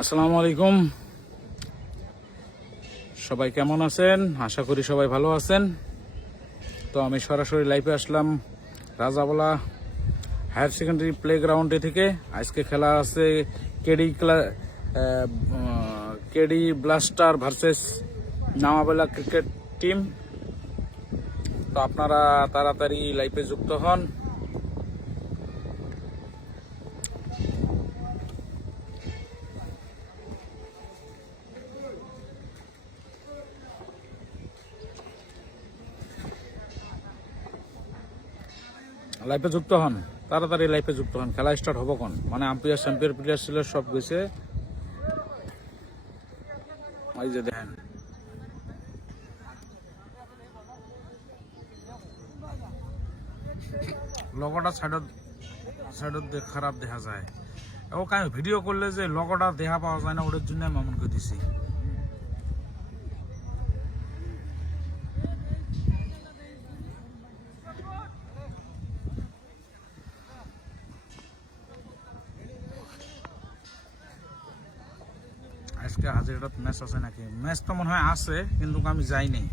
আসসালামু আলাইকুম। সবাই কেমন আছেন? আশা করি সবাই ভালো আছেন। তো আমি সরাসরি লাইভে আসলাম রাজাবালা হায়ার সেকেন্ডারি প্লে গ্রাউন্ডে থেকে। আজকে খেলা আছে KD blaster versus Namabela cricket team. তো আপনারা তাড়াতাড়ি লাইভে যুক্ত হন। লাইফে যুক্ত হন, তাড়াতাড়ি লাইফে যুক্ত হন। খেলা স্টার্ট হবো কোন, মানে আম্পায়ার স্যাম্পিয়ার প্লেয়ার ছিল সব গেছে। এই যে দেখেন লগটা সাইডত খারাপ দেখা যায়। ও কাই ভিডিও করলে যে লগটা দেখা পাওয়া যায় না, ওটার জন্য আমি এমন করে দিছি। আজকে হাজিরাত ম্যাচ আছে নাকি? ম্যাচ তো মনে হয় আছে, কিন্তু আমি যাইনি।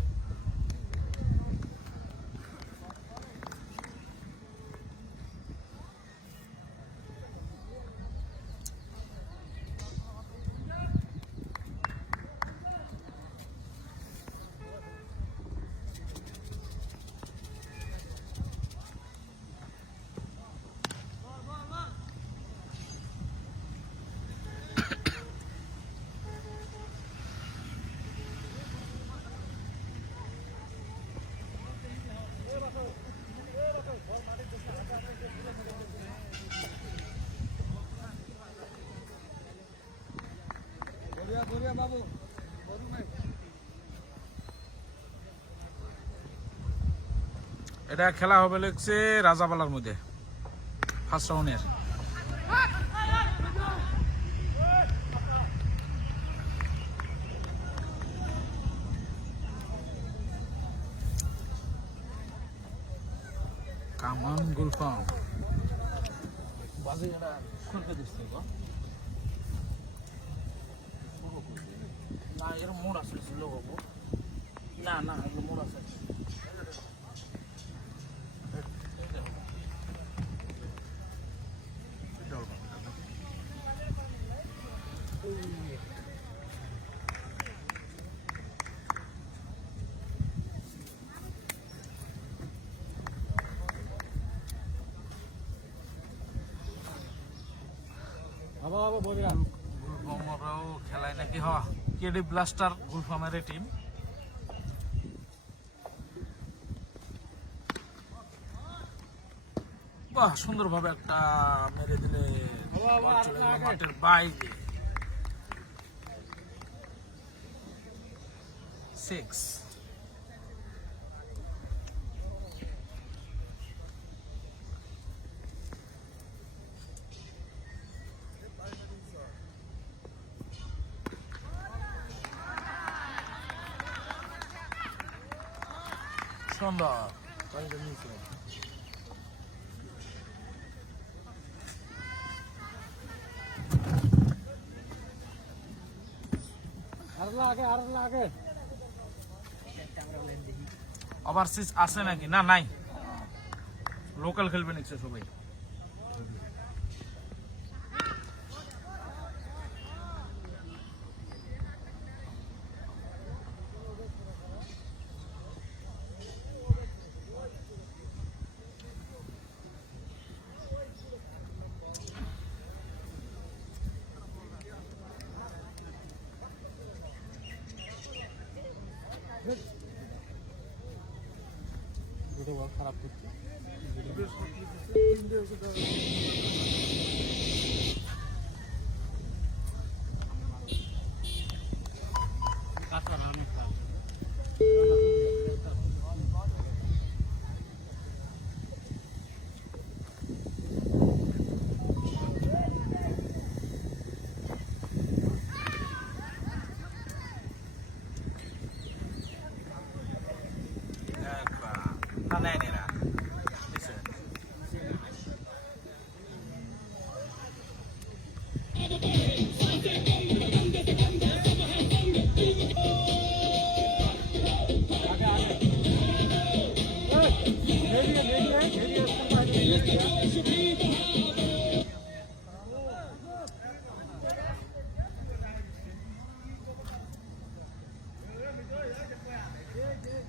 এটা খেলা হবে লাগছে রাজাবালার মধ্যে ফার্স্ট রাউন্ডের। কামান গুলফাম বাজে এটা খুলতে দিচ্ছে গো। না এর মোড় আছে ছিল বাবু। না না এর মোড় আছে। গুলফামরাও খেলায় নাকি? হ, কেডি ব্লাস্টার গুলফামের টিম। বাহ, সুন্দরভাবে একটা মেরে দিলে মাঠের বাইরে। 6 সুন্দর। ওভারসিজ আছে নাকি? না, নাই। লোকাল খেলবে নিচ্ছে সবাই। খারাপ করছে।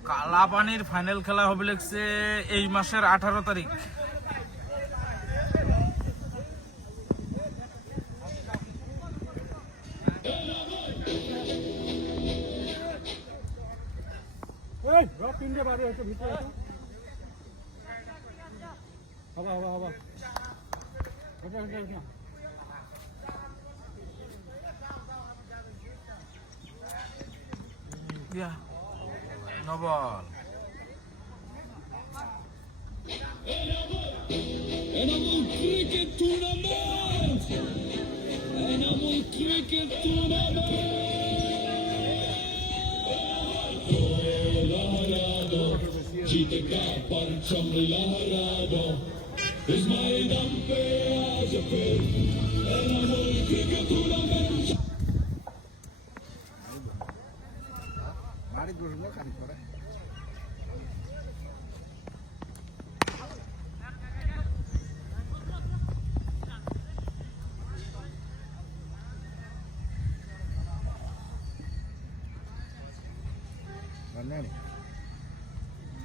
কালাপানির ফাইনাল খেলা হবে লাগছে এই মাসের 18 তারিখ। নবল Enamul Cricket Tournament! Enamul Cricket Tournament! Jitka pancham laharado is maidan pe aaj phir Enamul Cricket Tournament!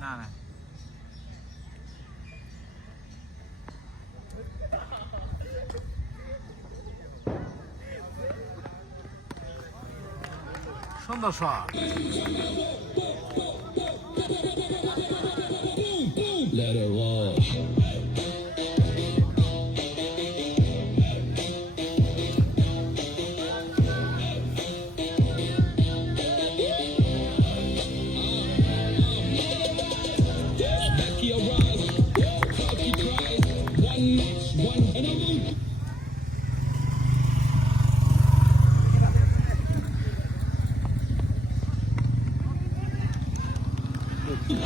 না না সুন্দর shot. Let it roll.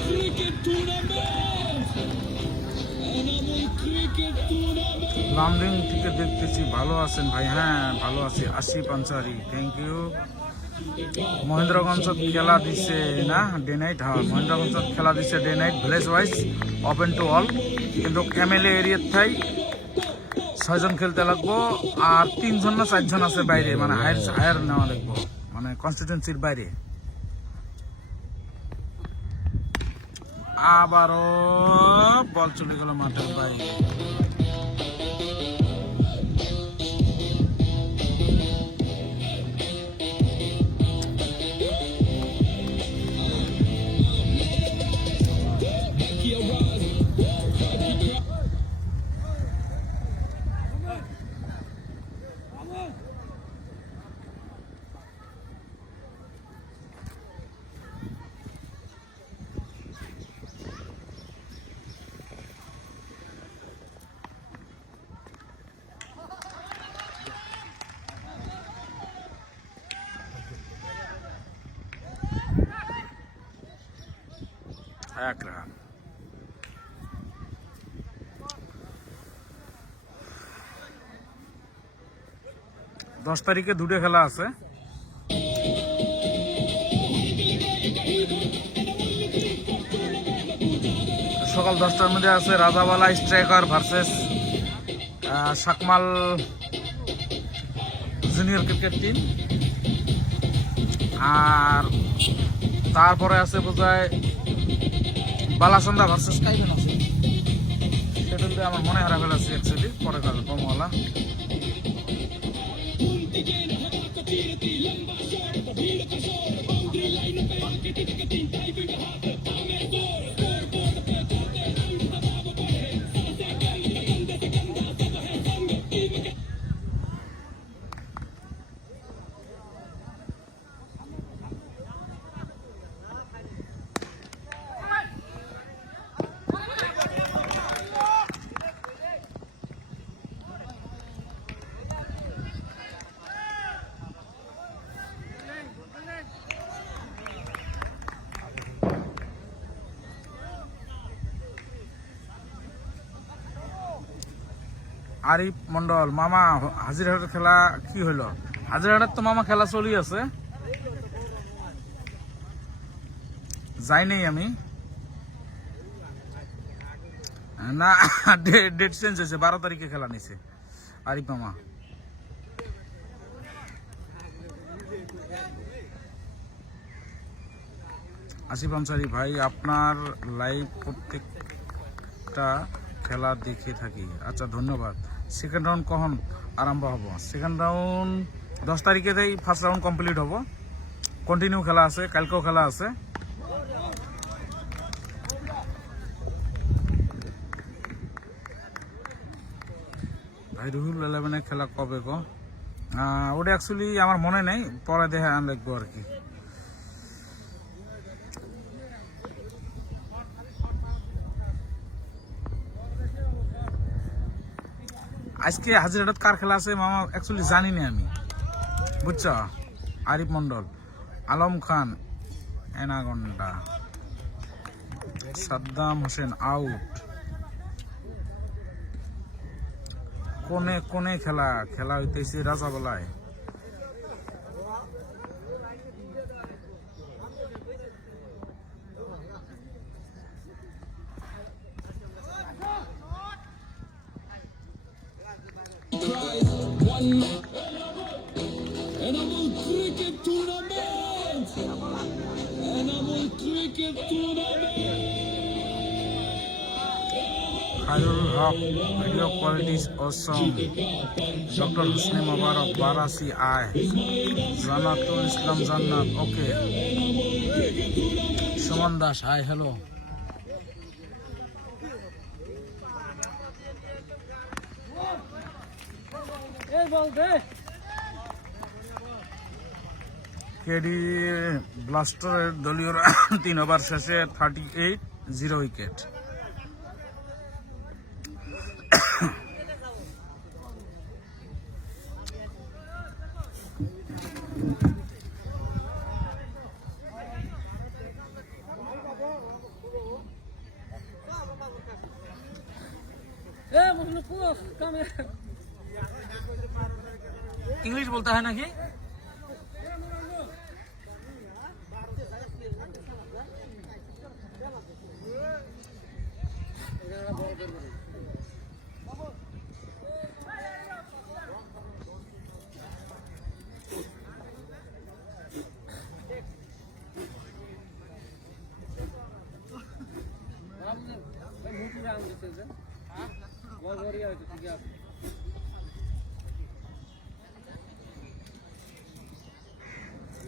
Cricket tournament! Enamul Cricket Tournament! Lumding থেকে দেখতেছি ভালো আছেন ভাই। হ্যাঁ ভালো আছি। Asif Ansari, thank you. মহেন্দ্রগঞ্জত খেলা দিছে না ডে নাইট? হ্যাঁ মহেন্দ্রগঞ্জত খেলা দিছে day night, village wise open to all. কিন্তু এমএলএ এরিয়ার ঠাই 6 জন খেলতে লাগবো, আর 3 জন না 4 জন আছে বাইরে, মানে হায়ার নেওয়া লাগবো, মানে কনস্টিটিউন্সির বাইরে। আবারও বল চলে গেল মাঠের বাইরে। এক রান। দশ তারিখে দুটো খেলা আছে। সকাল 10টার মধ্যে আছে Rajabala striker versus Shakmal junior cricket team, আর তারপরে আছে বোধহয় বালাসন্দা ভার্সেস কাইজন আছে। সেটা আমার মনে হারা ফেলেছি অ্যাকচুয়ালি, পরে কাল কমওয়ালা। আরিফ মন্ডল, মামা হাজিরহাটের খেলা কি হলো? হাজিরহাটের তো মামা খেলা চলি আছে, যাই নেই আমি না। ডেট চেঞ্জ হয়েছে, 12 তারিখে খেলা নিছে আরিফ মামা। আসিফ আনসারি ভাই, আপনার লাইভ প্রত্যেকটা খেলা দেখে থাকি। আচ্ছা, ধন্যবাদ। সেকেন্ড রাউন্ড কখন আরম্ভ হবো? সেকেন্ড রাউন্ড 10 তারিখেতেই ফার্স্ট রাউন্ড কমপ্লিট হবো। কন্টিনিউ খেলা আছে, কালকেও খেলা আছে। ভাই রুহুল 11 খেলা কবে গো? ওটা অ্যাকচুয়ালি আমার মনে নেই, পরে দেখে লিখবো আর কি। আজকে হাজিরাটাত কার খেলা আছে মামা অ্যাকচুয়ালি জানি না আমি, বুঝছো? আরিফ মন্ডল, আলম খান, এনাগন্ডা, সাদ্দাম হোসেন আউট। কোনে কোনে খেলা খেলা হইতেছে রাজাবেলায়। Enamul Cricket Tournament! Enamul Cricket Tournament! Khairul Haque, video quality is awesome. Doctor Hosne Mubarak, বারাসি আয়। Jannatul Islam Jannat, okay. Suman Das, hi, hello. KD ব্লাস্টারের দলীয় 3 ওভার শেষে 38, 0 উইকেট। इंग्लिश बोलता है ना कि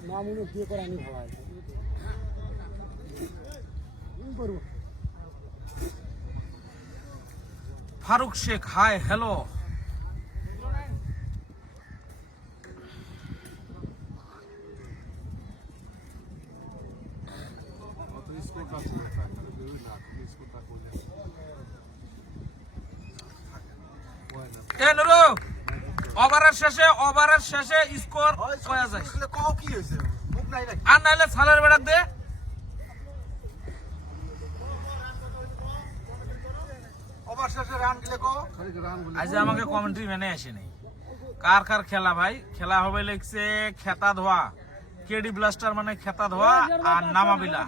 মামুনে বিয়ে করে আমি ভাবাই করবো। Faruk Sheikh, hi, hello. ওভারের শেষে স্কোর কয়া যায় আর নাইলে সালের বেড়াক দে। আজ আমাকে কমেন্ট্রি মেনে আসেনি। কার কার খেলা ভাই? খেলা হবে লিখছে খেতা ধোয়া, কেডি ব্লাস্টার মানে খেতা ধোয়া আর নামাবিলা।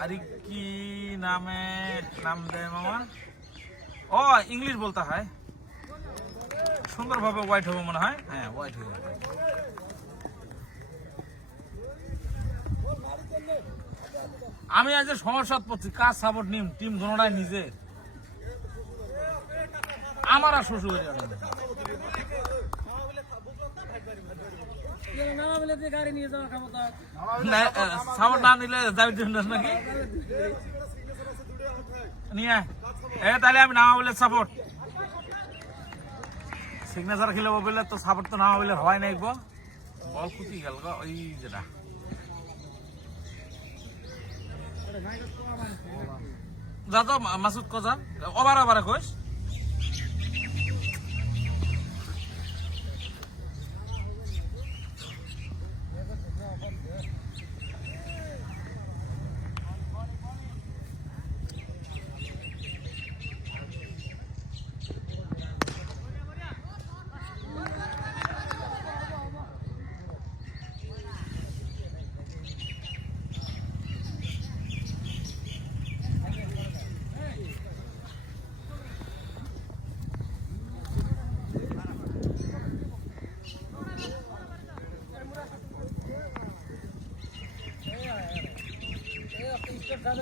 আর কি নামে নাম দেয় মামা? ও इंग्लिश बोलता है, সুন্দর ভাবে হোয়াইট হবে মনে হয়। হ্যাঁ, হোয়াইট হবে। আমি আজ সমস্যাত পড়ছি, কাজ সাপোর্ট নিম, টিম দোনোটাই নিজে আমার আর শ্বশুর সাপোর্ট না নিলে যাবি নাকি নিয়ে তাহলে আমি নামা বলে সাপোর্ট সিগনেচার খেলে বলে তো সাপোর্ট তো নামা বলে হয় নাই গো। বল কুতি গেল গো ওই যেটা যা তো মাসুদ কজা ওভার কইস। শর্ট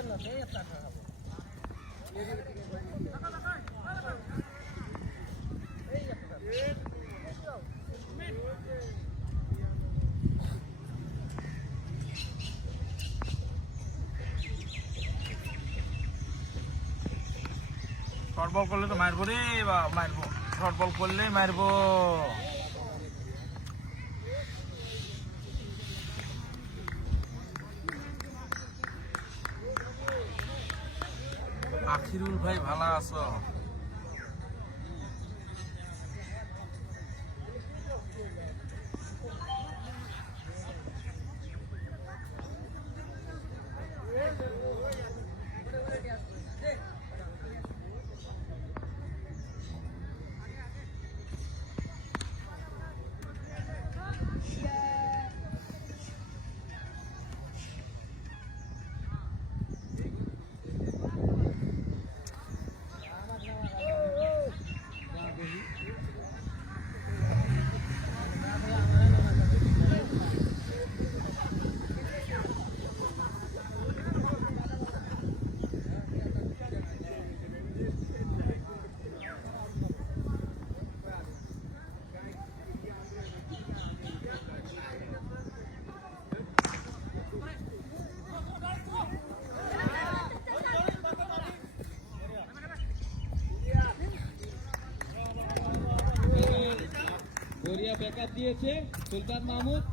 বল করলে তো মারবো রে, বা মারবো, শর্ট বল করলে মারবো। আখিরুল ভাই ভালো আছো? গড়িয়া ব্যাকআপ দিয়েছে সুলতান মাহমুদ।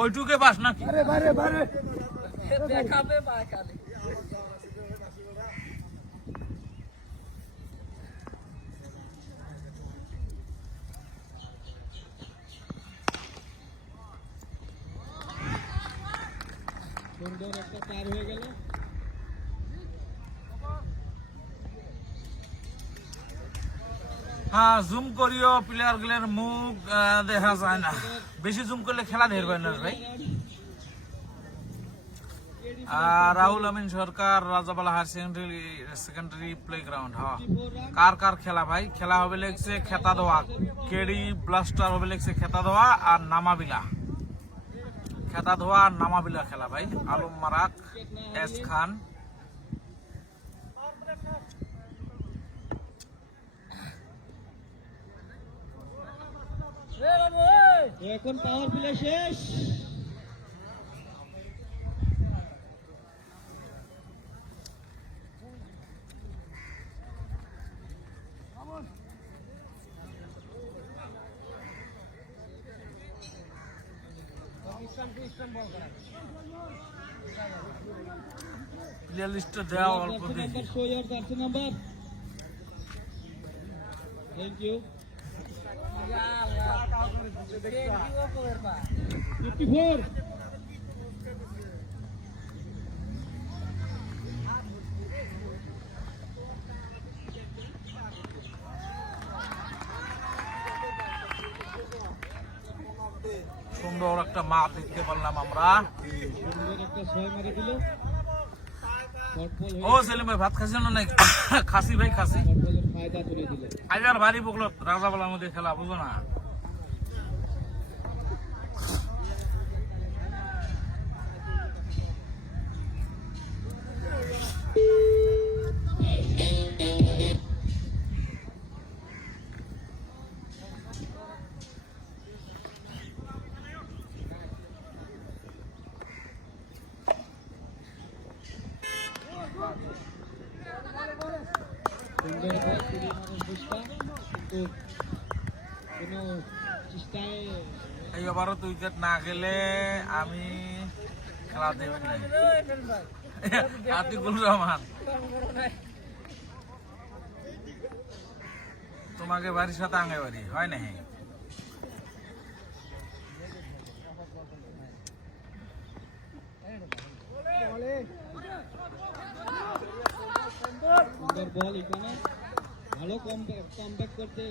ওইটুকে পাস নাকি? বারে বারে বারে দেখাবে বা খালি সুন্দর একটা পার হয়ে গেল। হ্যাঁ, জুম করিও, প্লেয়ার গুলোর মুখ দেখা যায় না, বেশি জুম করলে খেলা ধরবে না ভাই। রাহুল আমিন সরকার, রাজাবালা হায়ার সেকেন্ডারি প্লেগ্রাউন্ড। হ্যাঁ, কার কার খেলা ভাই? খেলা হবে লেগছে খেতা দেওয়া, কেডি ব্লাস্টার হবে লেগছে খেতা দেওয়া আর নামাবিলা, খেতা ধোয়া আর নামাবিলা খেলা ভাই। আলম মারাক, এস খান। এখন পাওয়ার প্লে শেষ। প্লেয়ার লিস্টে দেওয়া অল্প দেখি। Jersey number. Thank you. 54। সুন্দর একটা মাপ দেখতে পারলাম আমরা। সুন্দর একটা ছয় মেরে দিল। ও সেলিম ভাই ভাত খাসি না নাই? খাসি ভাই, খাসি। ফায়দা তুলে দিল। আইবার ভারী বকলো রাজাবালার মধ্যে খেলা, বুঝো না? সুন্দর বল তুলে মানুষ বুঝতা, কিন্তু কোনো চেষ্টায় এইবারও উইকেট না গেলে আমি খেলা দেব না। আতিকুল রহমান, তোমাকে বাড়ির সাথে আঙ্গে বাড়ি হয় না? সুন্দর বল এখানে, ভালো কমব্যাক করতে।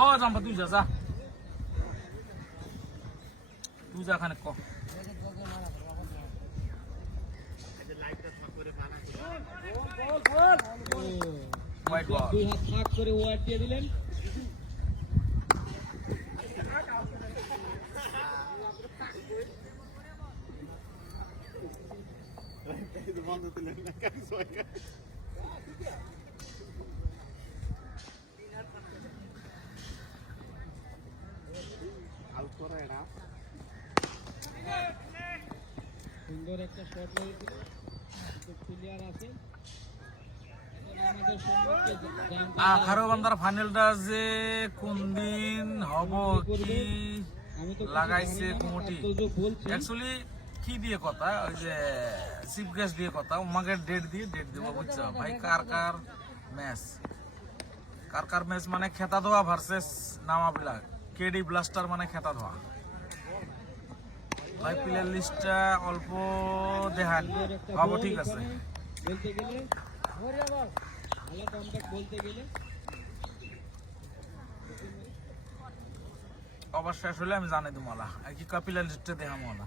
ও জাম্পা তুই যা, তুই যা খানে ক। White ball. দুই হাত ফাঁক করে ওয়ার্ড দিয়ে দিলেন। সুন্দর একটা শট হয়েছিল, ক্লিয়ার আছে। আমাদের সম্মুখে আঠারো বান্দার ফাইনালটা যে কোন দিন হব কি লাগাইছে কমিটি অ্যাকচুয়ালি কি দিয়ে কথা, ওই যে চিফ গেস্ট দিয়ে কথা, আমাকে ডেট দেবো বুঝছো ভাই। কার কার ম্যাচ মানে খেতা ধোয়া ভার্সেস নামাবিলা, কেডি ব্লাস্টার মানে খেতা ধোয়া। ভাই প্লেয়ার লিস্টটা অল্প দেখান হবো, ঠিক আছে। বলতে গেলে ভালো কমব্যাক বলতে গেলে অবশ্যই আসলে আমি জানি তোমালা কি প্লেয়ার লিস্টটা দেখা মোলা।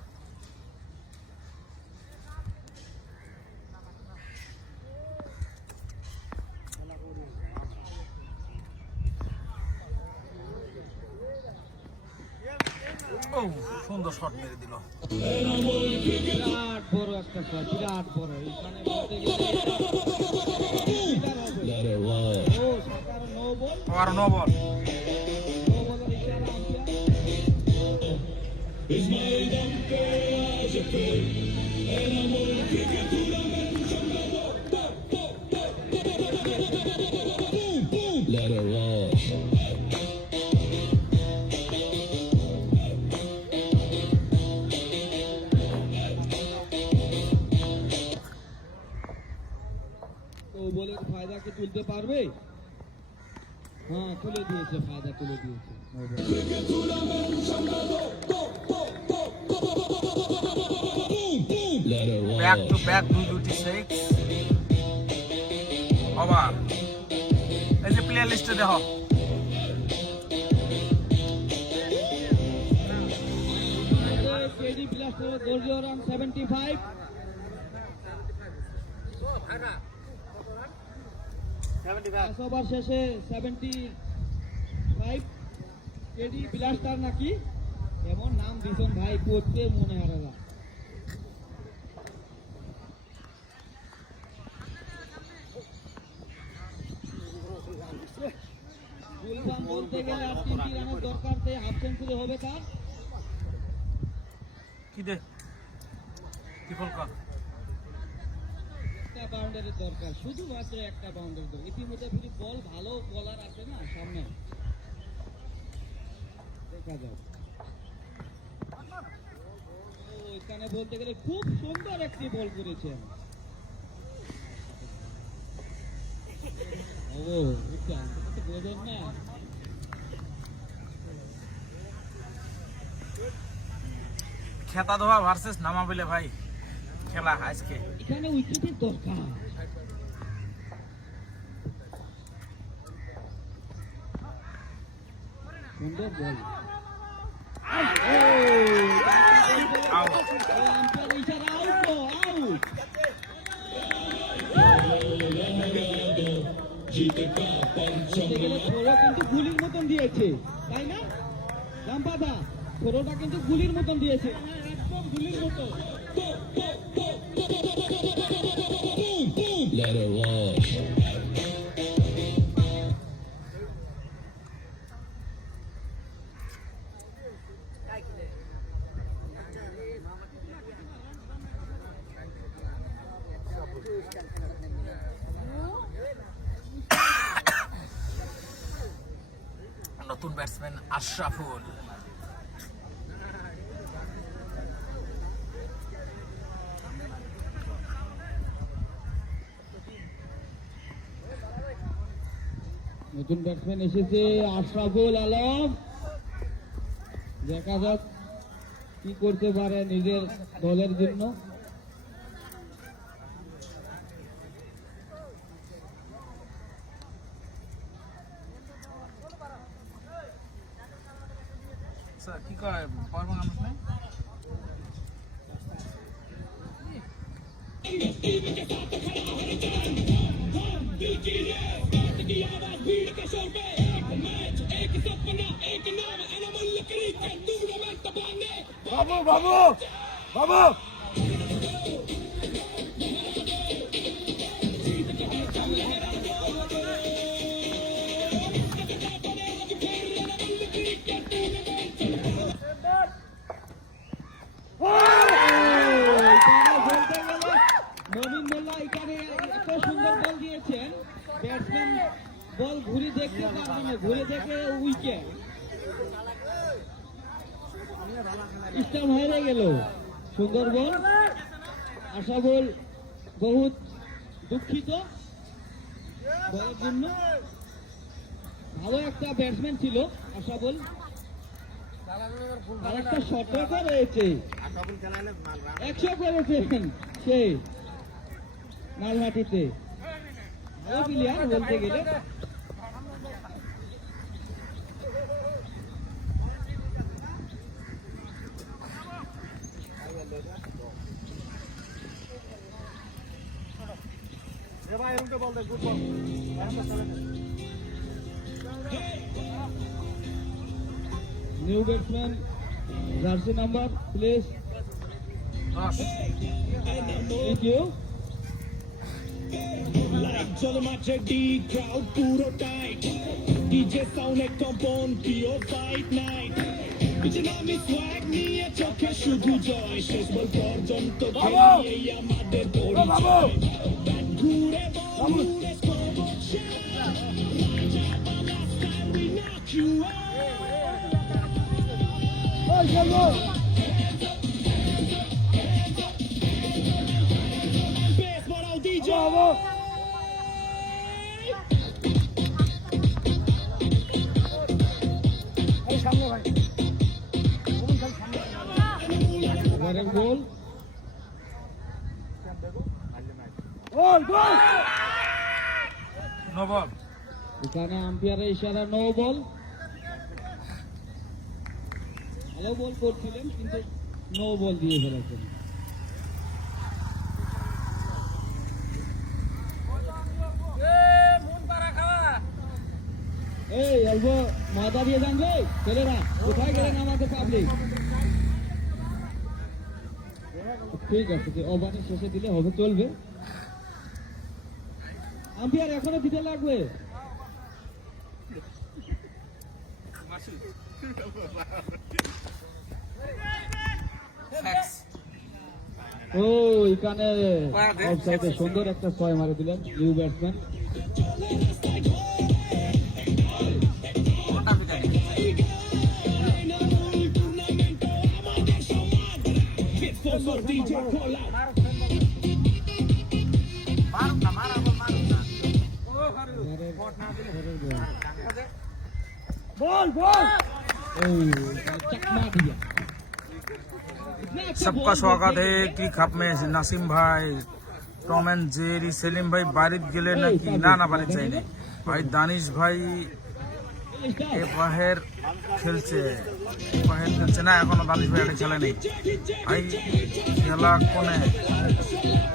ও সুন্দর শট মেরে দিল। বিরাট বড় একটা শট, বিরাট বড়। এখানে বলতে গেলে ও সরকার নো বল, আর নো বল। নো বলের ইশারা আম্পায়ার। তো বলের ফায়দাকে তুলতে পারবে? হ্যাঁ, তুলে দিয়েছে, ফায়দা তুলে দিয়েছে। Back to back 226 over. এই যে প্লেয়ার লিস্টে দেখো, কেডি ব্লাস্টারের দলীয় রান 75, 5 ওভার শেষে 75। কেডি ব্লাস্টার নাকি এমন নাম দিছেন ভাই, করতে মনে হারালা। ফুলবাম বলতে গেলে আর 3টি রানের দরকার, হাফ সেঞ্চুরি হবে তার। কি দে কি বলকা একটা বাউন্ডারির দরকার, শুধুমাত্র একটা বাউন্ডারি দরকার। ইতিমধ্যে যদি বল ভালো বলার আছে না সামনে, দেখা যাক। এখানে বলতে গেলে খুব সুন্দর একটি বল করেছেন। ও এটা বোঝেন না, খেতা ধোয়া ভার্সেস নামাবিলে ভাই খেলা আজকে। এখানে উইকেটের দরকার। সুন্দর বল। আউট। আম্পায়ার ইশারা, আউট, আউট। বলতে গেলে থ্রো কিন্তু গুলির মতন দিয়েছে, তাই না রামপাদা? থ্রোটা কিন্তু গুলির মতন দিয়েছে, একদম গুলির মতো। নতুন ব্যাটসম্যান আশরাফুল। নতুন ব্যাটসম্যান এসেছে আশরাফুল আলম। দেখা যাক কি করতে পারে নিজের দলের জন্য। কি কয় পাওয়ার মানুষ নাই। বাবু বাবু নবীন মোল্লা এখানে এত সুন্দর বল দিয়েছেন, ব্যাটসম্যান বল ঘুরে দেখতে পারবে না, ঘুরে দেখে উইকেট স্টাম্প হারিয়ে গেল। সুন্দর বল, আশা বল বহুত দুঃখিত বলের জন্য। ভালো একটা ব্যাটসম্যান ছিল আশা বল, আর একটা শটও রয়েছে, 100 করেছেন সে মালমাটিতে। ভালো প্লেয়ার বলতে গেলে। New batsman, jersey number please. Thank you. চলো মাঠে ডি ক্রাউড পুরো টাইট, ডিজে সাউন্ডে কম্পন প্রিয় ফাইট নাইট, নামি সোয়াগ নিয়ে চোখে শুধু জয়, শেষ বল পর্যন্ত খেলিয়ে আমাদের পরিচয়, ব্যাট ঘুরে বল ঘুরে স্কোরবোর্ড শেয়ার, রাজা বালাস time we knock you bass বাড়াও ডিজে সামনে ভাই এবারের গোল। গোল গোল নো বল। এখানে আম্পায়ারের ইশারা নো বল। ভালো বল করছিলেন কিন্তু নো বল দিয়ে ফেলেছেন। এই অল্প মজা দিয়ে যান রে ছেলেরা, কোথায় গেলেন আমাদের পাবলিক? ঠিক আছে, ওভারের শেষে দিলে হবে, চলবে। আম্পায়ার এখনো দিতে লাগবে। ও এখানে অফসাইডে সুন্দর একটা 6 মারে দিলেন new batsman. DJ call out ball ball चकमा दिया। सबका स्वागत है की खप में नासिम भाई, टॉम एंड जेरी, सेलिम भाई बारित गेले नाকি না না বাড়ি চাই না ভাই। দানিশ ভাই এ পাহের খেলছে, পাহের খেলছে না এখনো, দানিশ ভাই এটা খেলে নেই ভাই। খেলা কোনে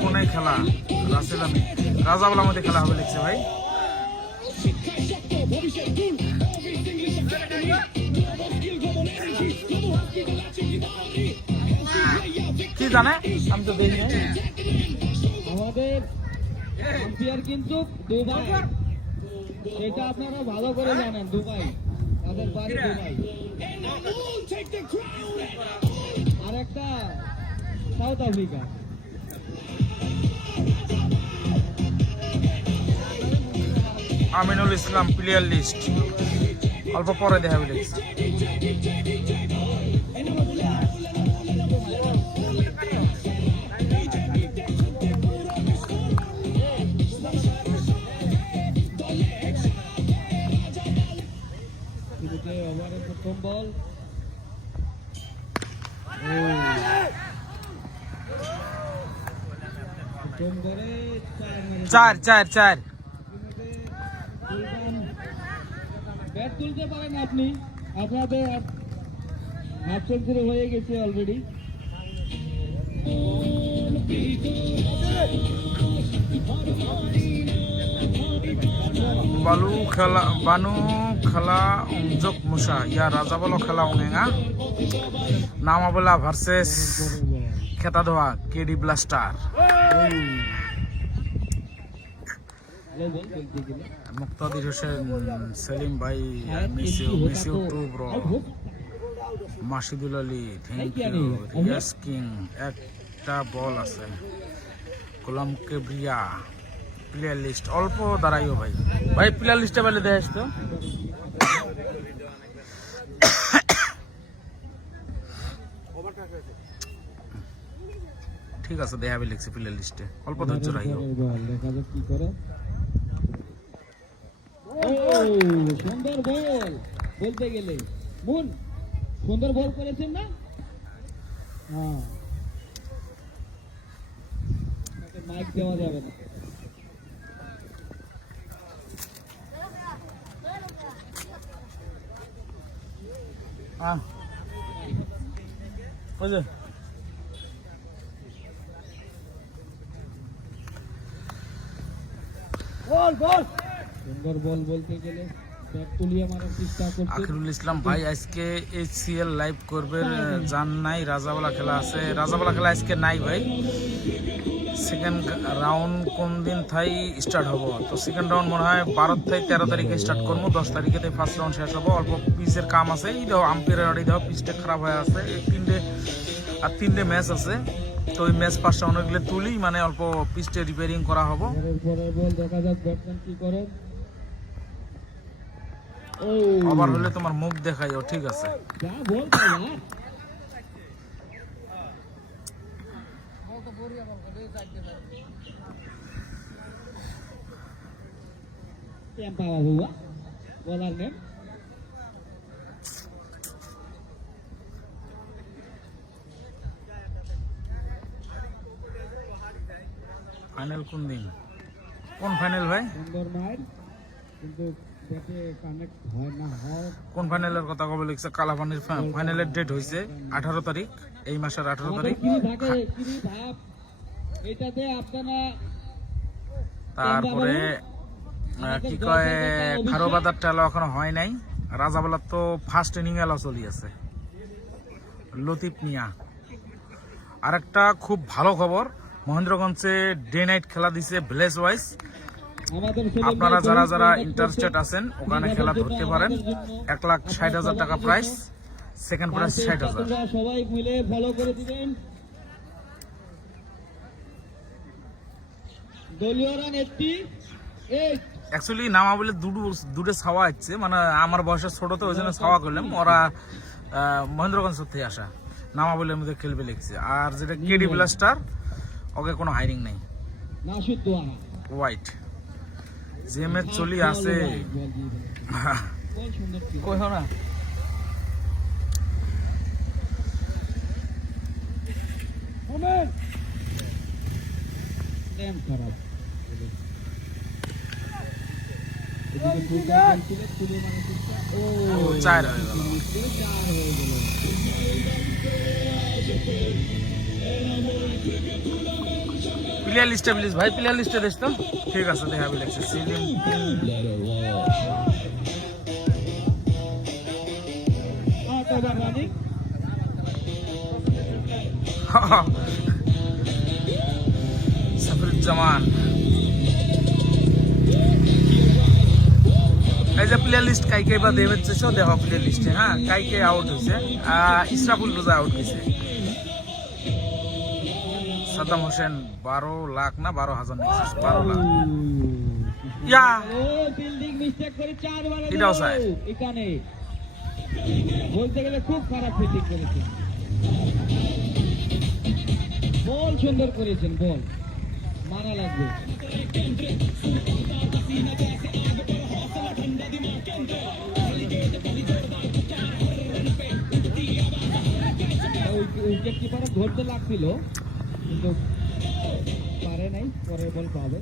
কোনে খেলা রাসেল আমি রাজাওয়ালা মধ্যে খেলা হবে লিখছে ভাই। কি জানে আমি তো দেখি না। আমাদের আম্পায়ার কিন্তু দুবাই, এটা আপনারা ভালো করে জানেন। দুবাই, তাদের বাড়ি দুবাই। আর একটা south Africa. Aminul Islam player list অল্প পরে দেখাবে লিখছে। ওভারের প্রথম বল, প্রথম বলে 4 4 4। ব্যাট তুলতে পারেন আপনি, আপনাদের হাফ সেঞ্চুরি হয়ে গেছে অলরেডি। বানু খেলা অংজক মুসা ইয়া রাজাবল খেলা অঙেঙা নামাবলা ভার্সেস খেতা ধোয়া কেডি ব্লাস্টার। মুক্তাদির হোসেন সেলিম ভাই miss you too bro. Masidul Ali thank you. Riaz king একটা বল আছে। গোলাম কেবরিয়া প্লেয়ার লিস্ট অল্প দাঁড়াইও ভাই ভাই প্লেয়ার লিস্টে বলে দেয় তো ঠিক আছে দেখাবে লিখছি প্লেয়ার লিস্টে অল্প ধৈর্য রাখিও। দেখা যাক কি করে। সুন্দর বল বলতে গেলে মুন সুন্দর বল করেছেন না? হ্যাঁ মাইক দেওয়া যাবে না। বুঝলে বল বল সুন্দর বল বলতে গেলে ব্যাট তুলিয়ে মারার চেষ্টা করছে। আখিরুল ইসলাম ভাই আজকে এইচসিএল লাইভ করবে জান নাই রাজাবালা খেলা আছে। রাজাবালা খেলা আজকে নাই ভাই। সেকেন্ড রাউন্ড কোন দিন থাই স্টার্ট হবো তো সেকেন্ড রাউন্ড মনে হয় 12 থেকে 13 তারিখে স্টার্ট করবো। 10 তারিখে ফার্স্ট রাউন্ড শেষ হবো। অল্প পিচের কাম আছে এই দেখো আম্পায়ার দেখো পিচটা খারাপ হয়ে আছে। তিনটে ম্যাচ আছে তো ওই ম্যাচ ফার্স্ট রাউন্ডে গেলে তুলি মানে অল্প পিচটা রিপেয়ারিং করা হবো। পরের বল দেখা যাক ব্যাটসম্যান কি করে। আবার হলে তোমার মুখ দেখাইও ঠিক আছে। যা বল ভাই কেম পাওয়া হুয়া বলার নেম। ফাইনাল কোন দিন কোন ফাইনাল ভাই? সুন্দর মাইল কিন্তু ব্যাটে কানেক্ট হয় না হয়। কোন ফাইনালের কথা কবে লিখছে? কালাপানির ফাইনালের ডেট হয়েছে 18 তারিখ এই মাসের 18 তারিখ। এটাতে আপনারা তারপরে কি কয় খারোবাদার টেলা এখনো হয় নাই। রাজাবেলার তো ফার্স্ট ইনিং এলা চলি আছে লতিফ মিয়া। আরেকটা খুব ভালো খবর মহেন্দ্রগঞ্জে ডে নাইট খেলা দিছে ভিলেজ ওয়াইজ। আপনারা যারা যারা ইন্টারেস্টেড আছেন ওখানে খেলা ধরতে পারেন। 1,60,000 টাকা প্রাইস। Second prize 60,000। সবাই মিলে ফলো করে দিবেন। দলীয় রান 88। অ্যাকচুয়ালি নামা বলে দুটো ছাওয়া হচ্ছে মানে আমার বয়সের ছোট তো ওই জন্য ছাওয়া করলাম। ওরা মহেন্দ্রগঞ্জ থেকে আসা নামা বলে মধ্যে খেলবে লিখছে। আর যেটা কেডি ব্লাস্টার ওকে কোনো হাইরিং নেই হোয়াইট যে ম্যাচ চলি আছে কই না খারাপ চার হয়ে গেল। প্লেয়ার লিস্টে প্লিজ ভাই প্লেয়ার লিস্টে দেখ তো ঠিক আছে দেখাবি লাগছে সিলিম সাফরুজ্জামান। এই যে প্লেয়ার লিস্ট কাইকে বা দেবে দেখো প্লেয়ার লিস্টে। হ্যাঁ কাইকে আউট হয়েছে। ইসরাফুল রোজা আউট হয়েছে। সাদ্দাম হোসেন 12 লাখ না 12,000 নিয়েছে 12 লাখ। ইয়া ফিল্ডিং মিস্টেক করে 4 বার এটাও স্যার এখানে বলতে গেলে খুব খারাপ ফিল্ডিং করেছেন। বল সুন্দর করেছেন বল মারা লাগবে। উইকেট কিপার ধরতে লাগছিল কিন্তু পারে নাই। পরের বল পাবে।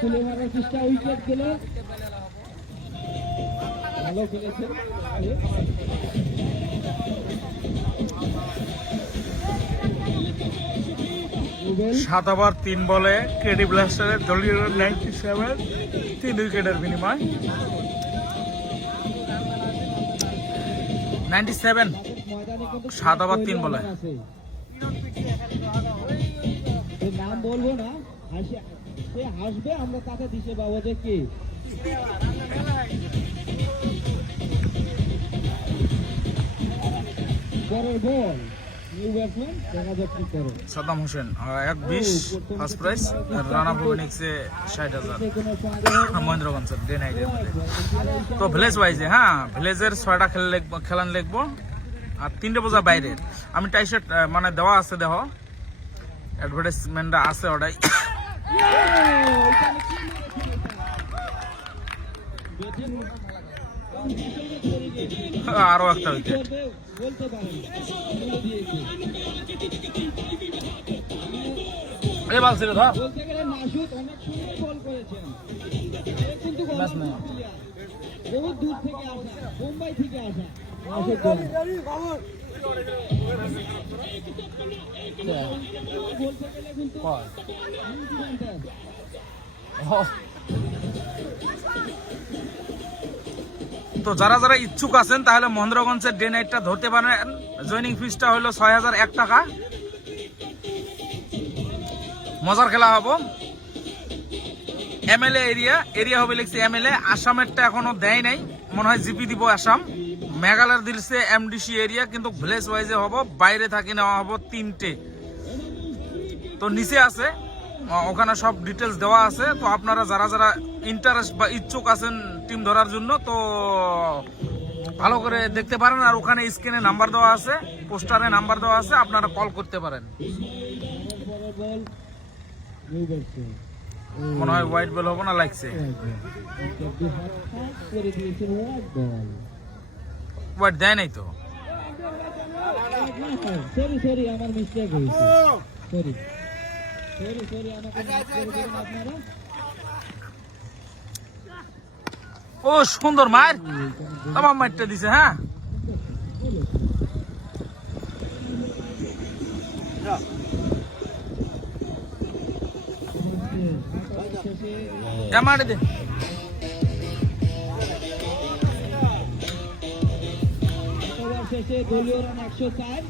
তুলে মারার চেষ্টা উইকেট গেল। ভালো খেলেছেন। রুবেল 7 ওভার 3 বলে কেডি ব্লাস্টারের দলীয় 97 3 উইকেটের বিনিময় 97 ময়দানে কিন্তু 7 ওভার 3 বলে। আছে। তো নাম বলবো না, সে হাসবে, আমরা তাকে দিশে পাবো যে কে। পরের বল নিউ ব্যাটসম্যান, দেখা যাক কি করে। সাদ্দাম হোসেন 1-20 ফার্স্ট প্রাইস, রানা ভুবনিক্সে 60,000 যে কোনো সন্দেহ মহেন্দ্রগঞ্জ ডে নাইটের মধ্যে। তো ভিলেজ ওয়াইজে হ্যাঁ, ভিলেজের 6টা খেলান লিখবো আর 3টে বোঝা বাইরের। আমি টাই শার্ট মানে দেওয়া আছে, দেহ অ্যাডভার্টাইজমেন্টটা আছে ওটাই। আরো একটা উইকেট বলতে পারেন বলে দিয়েছে। এই বল ছিল ধর। বলতে গেলে মাসুদ অনেক সুন্দর বল করেছেন। এ কিন্তু Batsman। বহু দূর থেকে আসা, মুম্বাই থেকে আসা মাসুদ বল। বলতে গেলে কিন্তু তো যারা যারা ইচ্ছুক আছেন তাহলে মহেন্দ্রগঞ্জের ডে নাইটটা ধরতে পারেন। জয়নিং ফিসটা হলো 6,001 টাকা। মজার খেলা হবো। এমএলএ এরিয়া হবে লিখছে এমএলএ। আসামেরটা এখনো দেয় নাই, মনে হয় জিপি দিব আসাম। মেঘালয়ের দিলছে এমডিসি এরিয়া, কিন্তু ভিলেজ ওয়াইজে হবো। বাইরে থাকি নেওয়া হবো 3টে। তো নিচে আছে, ওখানে সব ডিটেলস দেওয়া আছে। তো আপনারা যারা যারা ইন্টারেস্ট বা ইচ্ছুক আছেন টিম ধরার জন্য, তো ভালো করে দেখতে পারেন। আর ওখানে স্ক্রিনে নাম্বার দেওয়া আছে, পোস্টারে নাম্বার দেওয়া আছে, আপনারা কল করতে পারেন। পরের বল নিউ ব্যাটসম্যান মনে হয় হোয়াইট বল হবো না লাগছে। করে দিয়েছেন হোয়াইট বল। হোয়াইট দেয় নাই তো। সরি আমার মিস্টেক হয়েছে। সরি আমাকে মাফ করে দিন আপনারা। ও সুন্দর মার, তোমার মারটা দিছে। হ্যাঁ মারে দে। শেষে দলীয় রান 104।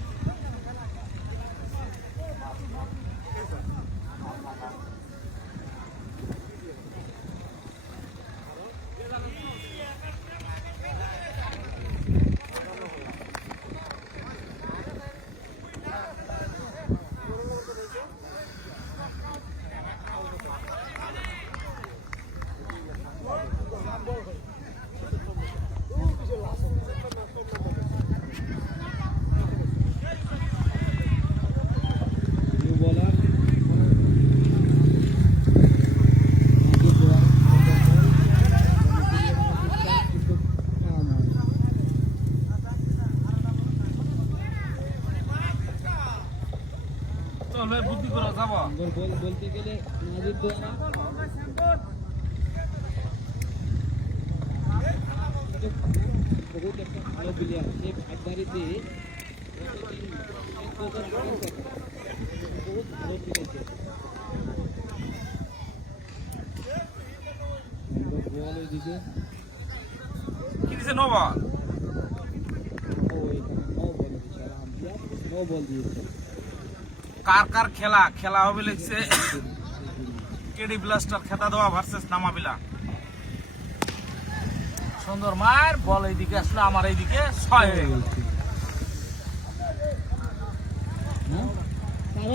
বুদ্ধি করে যাবো। বলতে গেলে নাজির দোয়ারা বহুত একটা ভালো প্লেয়ার। সে ভাগবাড়িতে বহুত ভালো খেলেছে। বল ওইদিকে কি দিছে? No ball. নো বল দিয়েছে। কার খেলা হবে লিখছে কেডি ব্লাস্টার খেতা দেওয়া ভার্সেস নামাবিলা। সুন্দর মার, বল এইদিকে আসলে আমার এইদিকে 6 হয়ে গেল।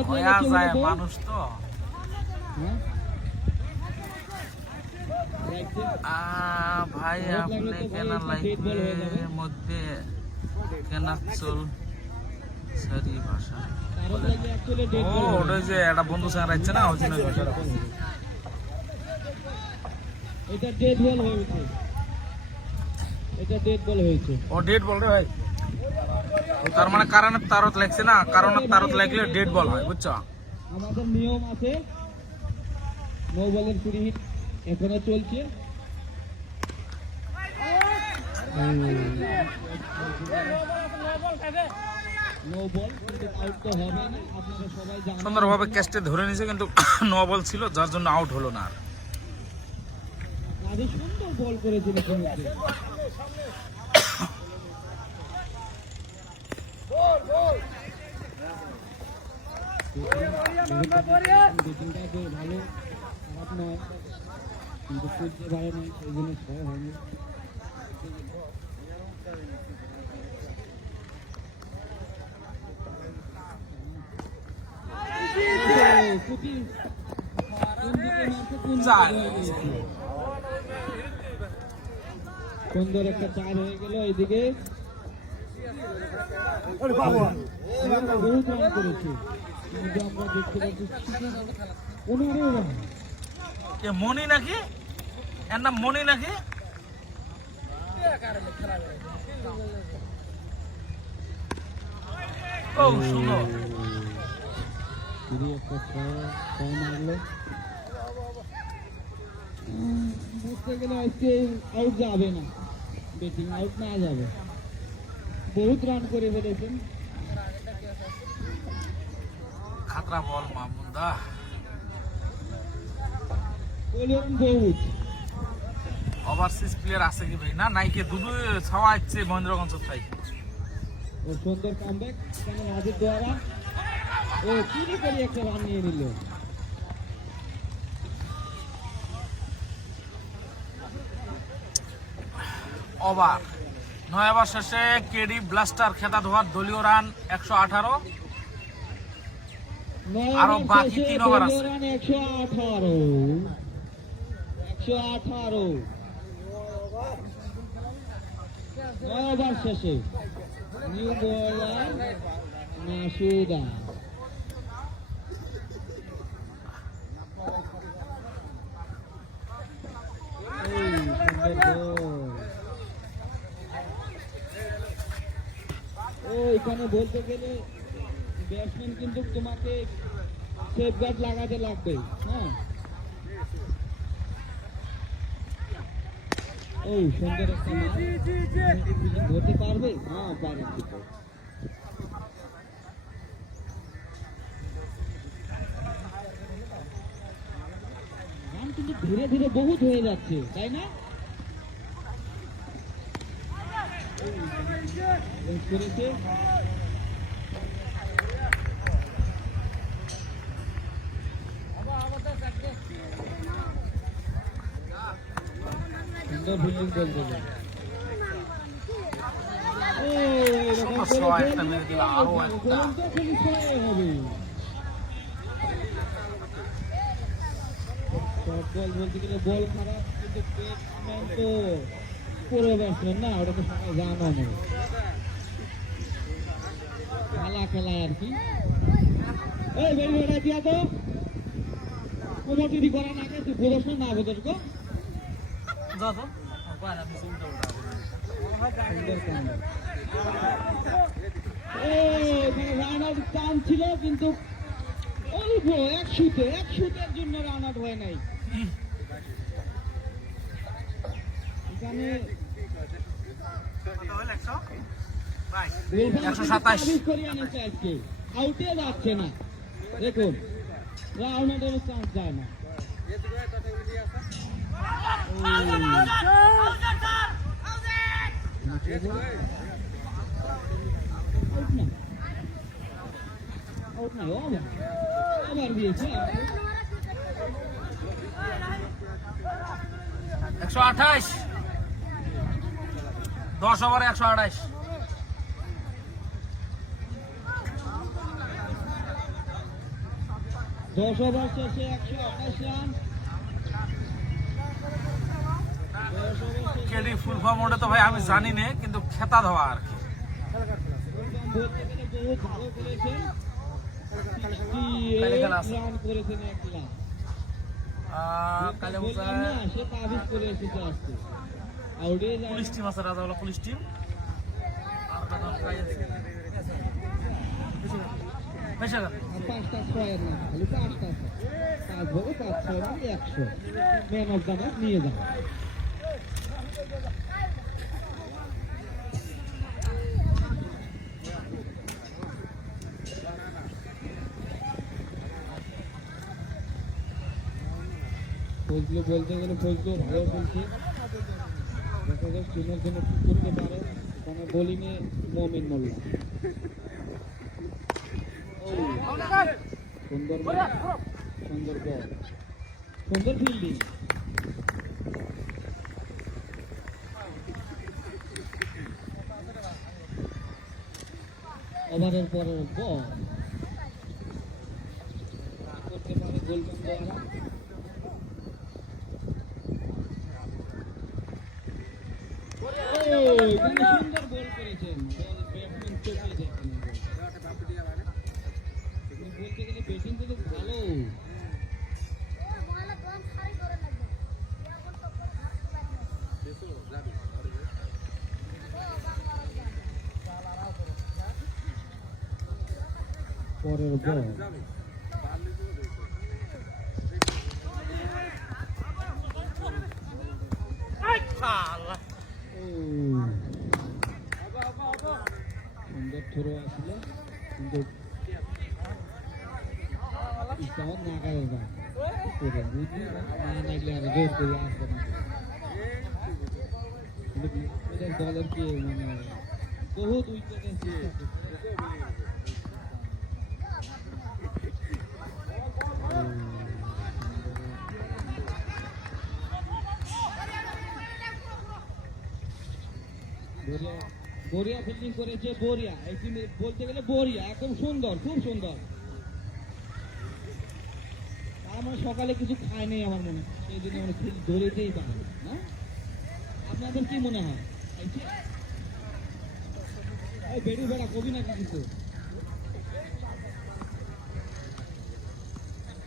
হয়ে যায় মানুষ তো। ভাই আপনি কেন লাইফের মধ্যে কেন চল সারি ভাষা ও ওটা যে একটা বন্ধু সঙ্গে রাখছে না, ওই জন্য এটা ডেড বল হয়েছে। এটা ডেড বল হয়েছে। ও ডেড বল রে ভাই। তার মানে কারণের তারত লাগছে না, কারণের তারত লাগলে ডেড বল হয়, বুঝছো? আমাদের নিয়ম আছে, নো বলের ফ্রি হিট এখনো চলছে। নো বল, কিন্তু আউট তো হবে না, আপনারা সবাই জানেন। সুন্দরভাবে ক্যাচটা ধরে নিয়েছে কিন্তু নো বল ছিল, যার জন্য আউট হলো না। আগে সুন্দর বল করেছিল সমুদ্রে। ব্যাটিংটা তো ভালো, খারাপ নয়, কিন্তু করতে পারে না, সেই জন্য ছয় হয়নি। সুন্দর একটা চার হয়ে গেল এইদিকে। বহুত রান করেছে, কিন্তু আমরা দেখতে পাচ্ছি 15 রান। এ মনি নাকি, এর নাম মনি নাকি? ও সুন্দর, একটা ছয় মারলো। বুঝতে গেলে আজকে আউট যাবে না, ব্যাটিং আউট না যাবে। বহুত রান করে ফেলেছেন। খাতরা বল মামুন্দা। বহুত ওভারসিজ প্লেয়ার আছে কি ভাই? না নাইকে দুদু ছাওয়া আসছে মহেন্দ্রগঞ্জ থাই। ও সুন্দর কামব্যাক কেন রাজের দ্বারা। ও চুরি করে একটা রান নিয়ে নিল। ওভার 9 ওভার শেষে কেডি ব্লাস্টার খেতা ধোয়ার দলীয় রান 118। আরো বাকি 3 ওভার আছে। 118 9 ওভার শেষে নিউ বোলার মাসুদা। এখানে বলতে গেলে ব্যাটসম্যান কিন্তু তোমাকে সেফগার্ড লাগাতে লাগবে। হ্যাঁ, ও সুন্দর একটা ধরতে পারবে। হ্যাঁ পারে। রান কিন্তু ধীরে ধীরে বহুত হয়ে যাচ্ছে, তাই না? করেছে সুন্দর ফিল্ডিং বলতে হবে। বল বলতে গেলে বল খারাপ, কিন্তু ব্যাটসম্যান তো পুরো ব্যাটসম্যান না, ওটা তো সবাই জানো না, খেলা আর কি। এই বেরি বেড়া দিয়া তো কোমরটি করা না গেছে প্রদর্শন না বোঝাস গো। রান আউট চান্স ছিল, কিন্তু অল্প এক শুটের জন্য রান আউট হয় নাই। এখানে 127 করে আনেছে আজকে, আউটে যাচ্ছে না। দেখুন রান আউটের চান্স যায় না। আবার দিয়েছে 128, 10 ওভারে 128। দশ ওভার শেষে 128 রান। কেডি ফুল ফর্ম ওটা তো ভাই আমি জানি না, কিন্তু খেতা ধোয়া আর কি। বহুত ভালো খেলেছেন, 68 রান করেছেন একলা। বললাম না, সে তাবিজ করে এসেছে আজকে। আউটে পুলিশ টিম আছে, রাজাওয়ালা পুলিশ টিম। পাঁচটা ছয়ের না, খালি 5টা 5 বলে 5-6 run 100। Man of the match নিয়ে যান। ফজলু বলতে গেলে ফজলু ভালো খেলছে, দেখা যাক টিমের জন্য কি করতে পারে। এখানে বোলিংয়ে মমিন মোল্লা, সুন্দর বল, সুন্দর বল, সুন্দর ফিল্ডিং। ওভারের পরের বল করতে পারে গোলকিপার। এখানে সুন্দর বল করেছেন, বল ব্যাটসম্যান চকিয়ে যাচ্ছেন। বলতে গেলে ব্যাটিং তো ভালো। পরের বল সুন্দর থ্রো আসলো, কিন্তু ইসলাম না করে না করে বুঝলি না নাইলে আর জোর করে আসবে না। এদের দলের কি মানে বহুত উইকেটে বরিয়া ফিল্ডিং করেছে, বরিয়া এই টিমে বলতে গেলে বরিয়া একদম সুন্দর, খুব সুন্দর। আমার সকালে কিছু খায় নেই আমার মনে হয়, সেই জন্য আমরা ধরেতেই পারি না। আপনাদের কি মনে হয়? বেড়ু বেড়া কবি নাকি কিছু?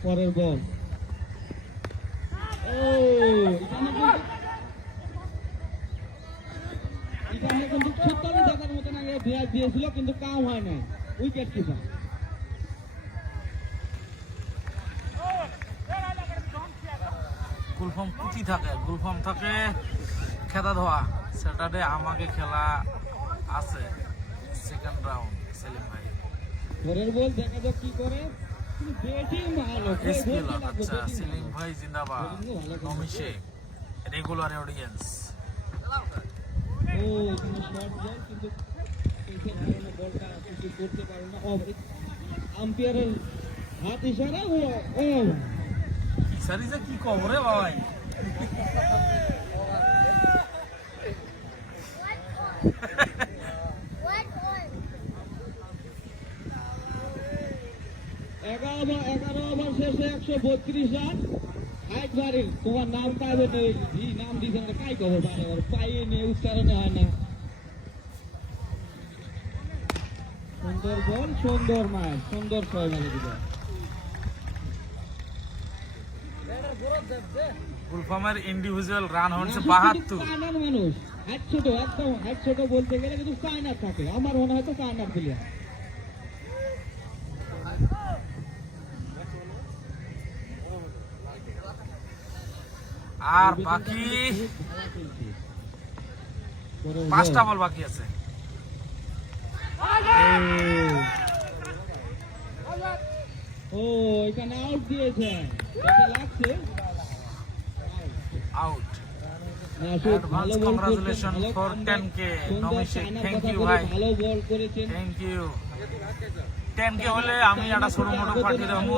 পরের বল এখানে কিন্তু 46 টাকার মতন আগে দেওয়া দিয়েছিল, কিন্তু কাম হয় না। উইকেট কিপার গুলফাম কুচি থাকে, গুলফাম থাকে খেতা ধোয়া। স্যাটারডে আমাকে খেলা আছে সেকেন্ড রাউন্ড সেলিম ভাই। পরের বল দেখা যাক কি করে। ব্যাটিং ভালো, আচ্ছা সেলিম ভাই জিন্দাবাদ। নমিশে রেগুলার অডিয়েন্স। ও এখানে শর্ট বল, কিন্তু পেসের কারণে বলটা কিছু করতে পারে না। আম্পায়ারের হাত ইশারা ও ইসারিজে কি খবরে ভাই? এগারো ওভার শেষে 132 রান। একবারে তোমার নাম পাবে নাম দিয়েছে না, কাই খবর পারে পাইয়ে নেই, উচ্চারণে হয় না। সুন্দর বল, সুন্দর মার, সুন্দর ছয় মারে দিল। গুলফামের ইন্ডিভিজুয়াল রান হচ্ছে 72। কায়নার মানুষ হাত ছোট, একদম হাত ছোট বলতে গেলে কিন্তু কায়নার থাকে। আমার মনে হয় তো কায়নার প্লেয়ার। আর বাকি 5টা বল বাকি আছে। ও এখানে আউট দিয়েছে, লাগছে আউট। ভালো বল, কংগ্রাচুলেশন ফর 10K নমিশে। থ্যাংক ইউ ভাই, ভালো বল করেছেন। Thank you. 10K হলে আমি একটা ছোট মোটো পার্টি দেবো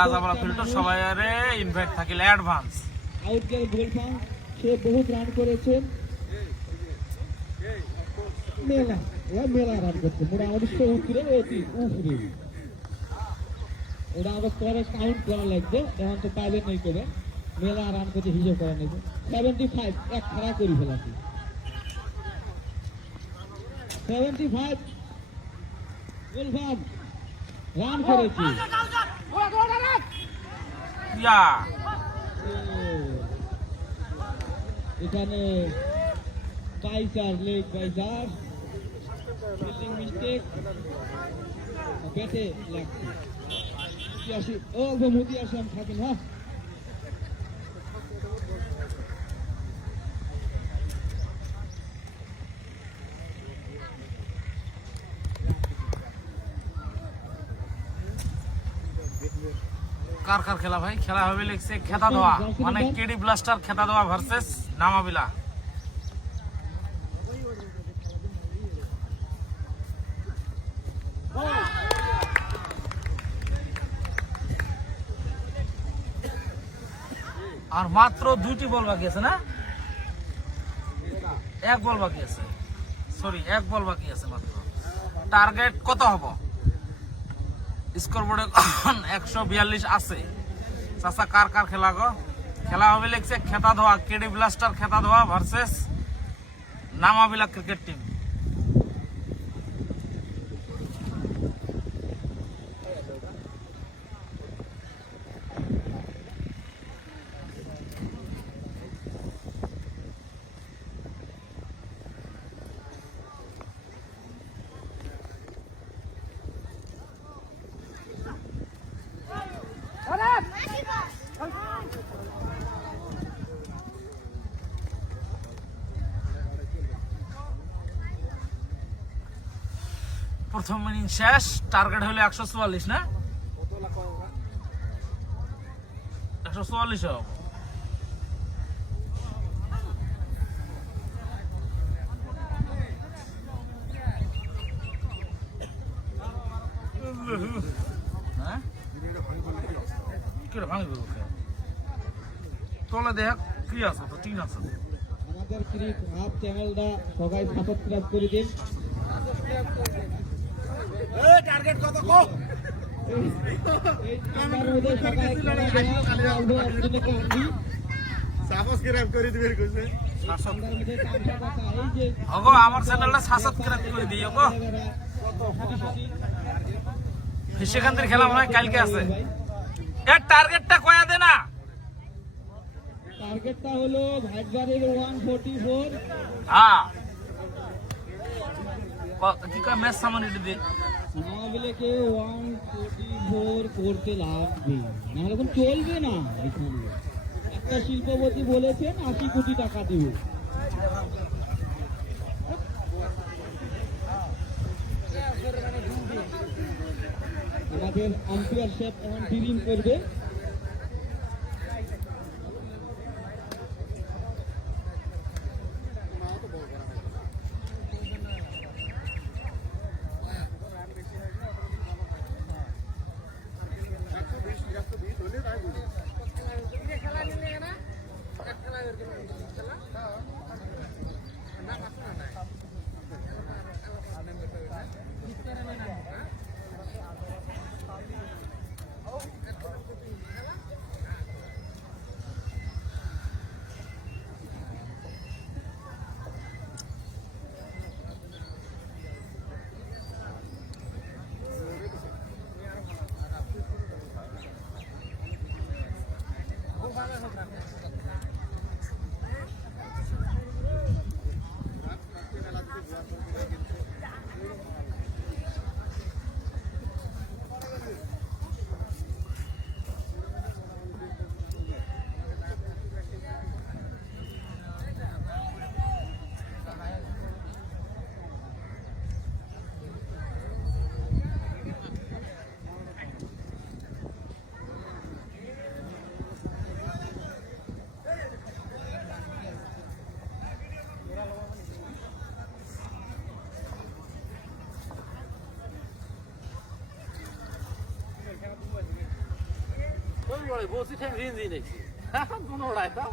রাজাবাড়া ফিল্টার সবাই আরে ইনভাইট থাকিলে অ্যাডভান্স। আউট গেল গোলফাম, সে বহুত রান করেছেন। মেলা মেলা রান করছে মোটামুটি 70 অতি উপরে। ওরা আবার পরে কাউন্ট করা লাগবে, এখন তো পাবেন নাই করে মেলা রান করতে হিসেব করা নেবে। 75 এক খারাপ করে ফেলাছি। 75 গোলফাম রান করেছি। ইয়া এখানে Kaiser leg Kaiser fielding mistake, ব্যাটে লাগছে। ও মোদি আসলাম থাকেন। হ্যাঁ কার কার খেলা ভাই? খেলা হবে লিখছে খেতা ধোয়া, মানে কেডি ব্লাস্টার খেতা ধোয়া ভার্সেস নামাবিলা। আর মাত্র 2টি বল বাকি আছে না? 1 বল বাকি আছে, সরি 1 বল বাকি আছে মাত্র। টার্গেট কত হবে? স্কোরবোর্ডে 142 আছে। চাচা কার কার খেলা গো? খেলা হবে লিখছে খেতা ধোয়া, কেডি ব্লাস্টার খেতা ধোয়া ভার্সেস নামাবিলা ক্রিকেট টিম। প্রথম ইনিংস শেষ, টার্গেট হলো 144 না? 144 হবে। হ্যাঁ কেটে ভাঙি করবো তলে দেখ কি আছে তো, টিন আছে। আমাদের ক্রিক হাফ চ্যানেলটা সবাই সাবস্ক্রাইব করে দিন। টার্গেট কত কম? সাবস্ক্রাইব করে দিবেন কইছে। ওগো আমার চ্যানেলটা সাবস্ক্রাইব করে দিও গো। সেখানকার খেলা মনে হয় কালকে আছে। এর টার্গেটটা কয়া দে না। টার্গেটটা হলো ভাইটবাড়ির 144। হ্যাঁ কি কয় ম্যাচ সামান এটা দে। নামাবিলাকে 144 করতে লাগবে, নাহলে এখন চলবে না। এখানে একটা শিল্পপতি বলেছেন 80 কোটি টাকা দিবে। আমাদের আম্পায়ার সাহেব এখন ডিলিং করবে। বসি ঠ্যাং রিঞ্জি দেখছি কোনো ওড়ায় তাও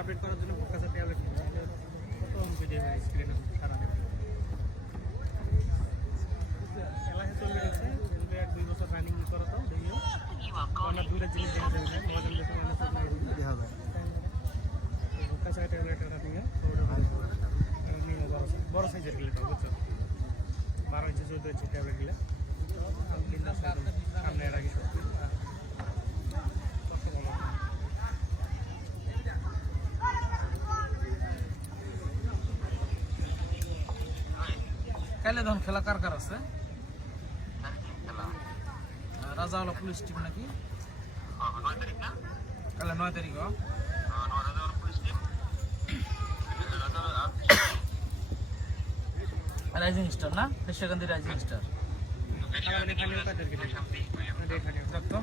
আপডেট করার জন্য ফোকাসের ট্যাবলেট কত ভিডিও স্ক্রিনে সারা দিন খেলা চলে গেছে 1-2 বছর রানিং করো তো দেখিও অনেক দূরের জিনিস দেখা যাবে না মোবাইল দেখে মানুষ দেখা যায় ফোকাসের ট্যাবলেট রানিং বড় সাইজের গিলে বুঝছো 12 ইঞ্চি 14 ইঞ্চি ট্যাবলেট গিলা বিন্দাস সামনে রাখি কালে ধন খেলা কার কার আছে? রাজাওয়ালা পুলিশ টিম নাকি? কালে 9 তারিখ রাইজিং স্টার না সেখান রাইজিং স্টার কালাবানি ফাইনাল কাদেরকে ডেট ফাইনাল দেখতো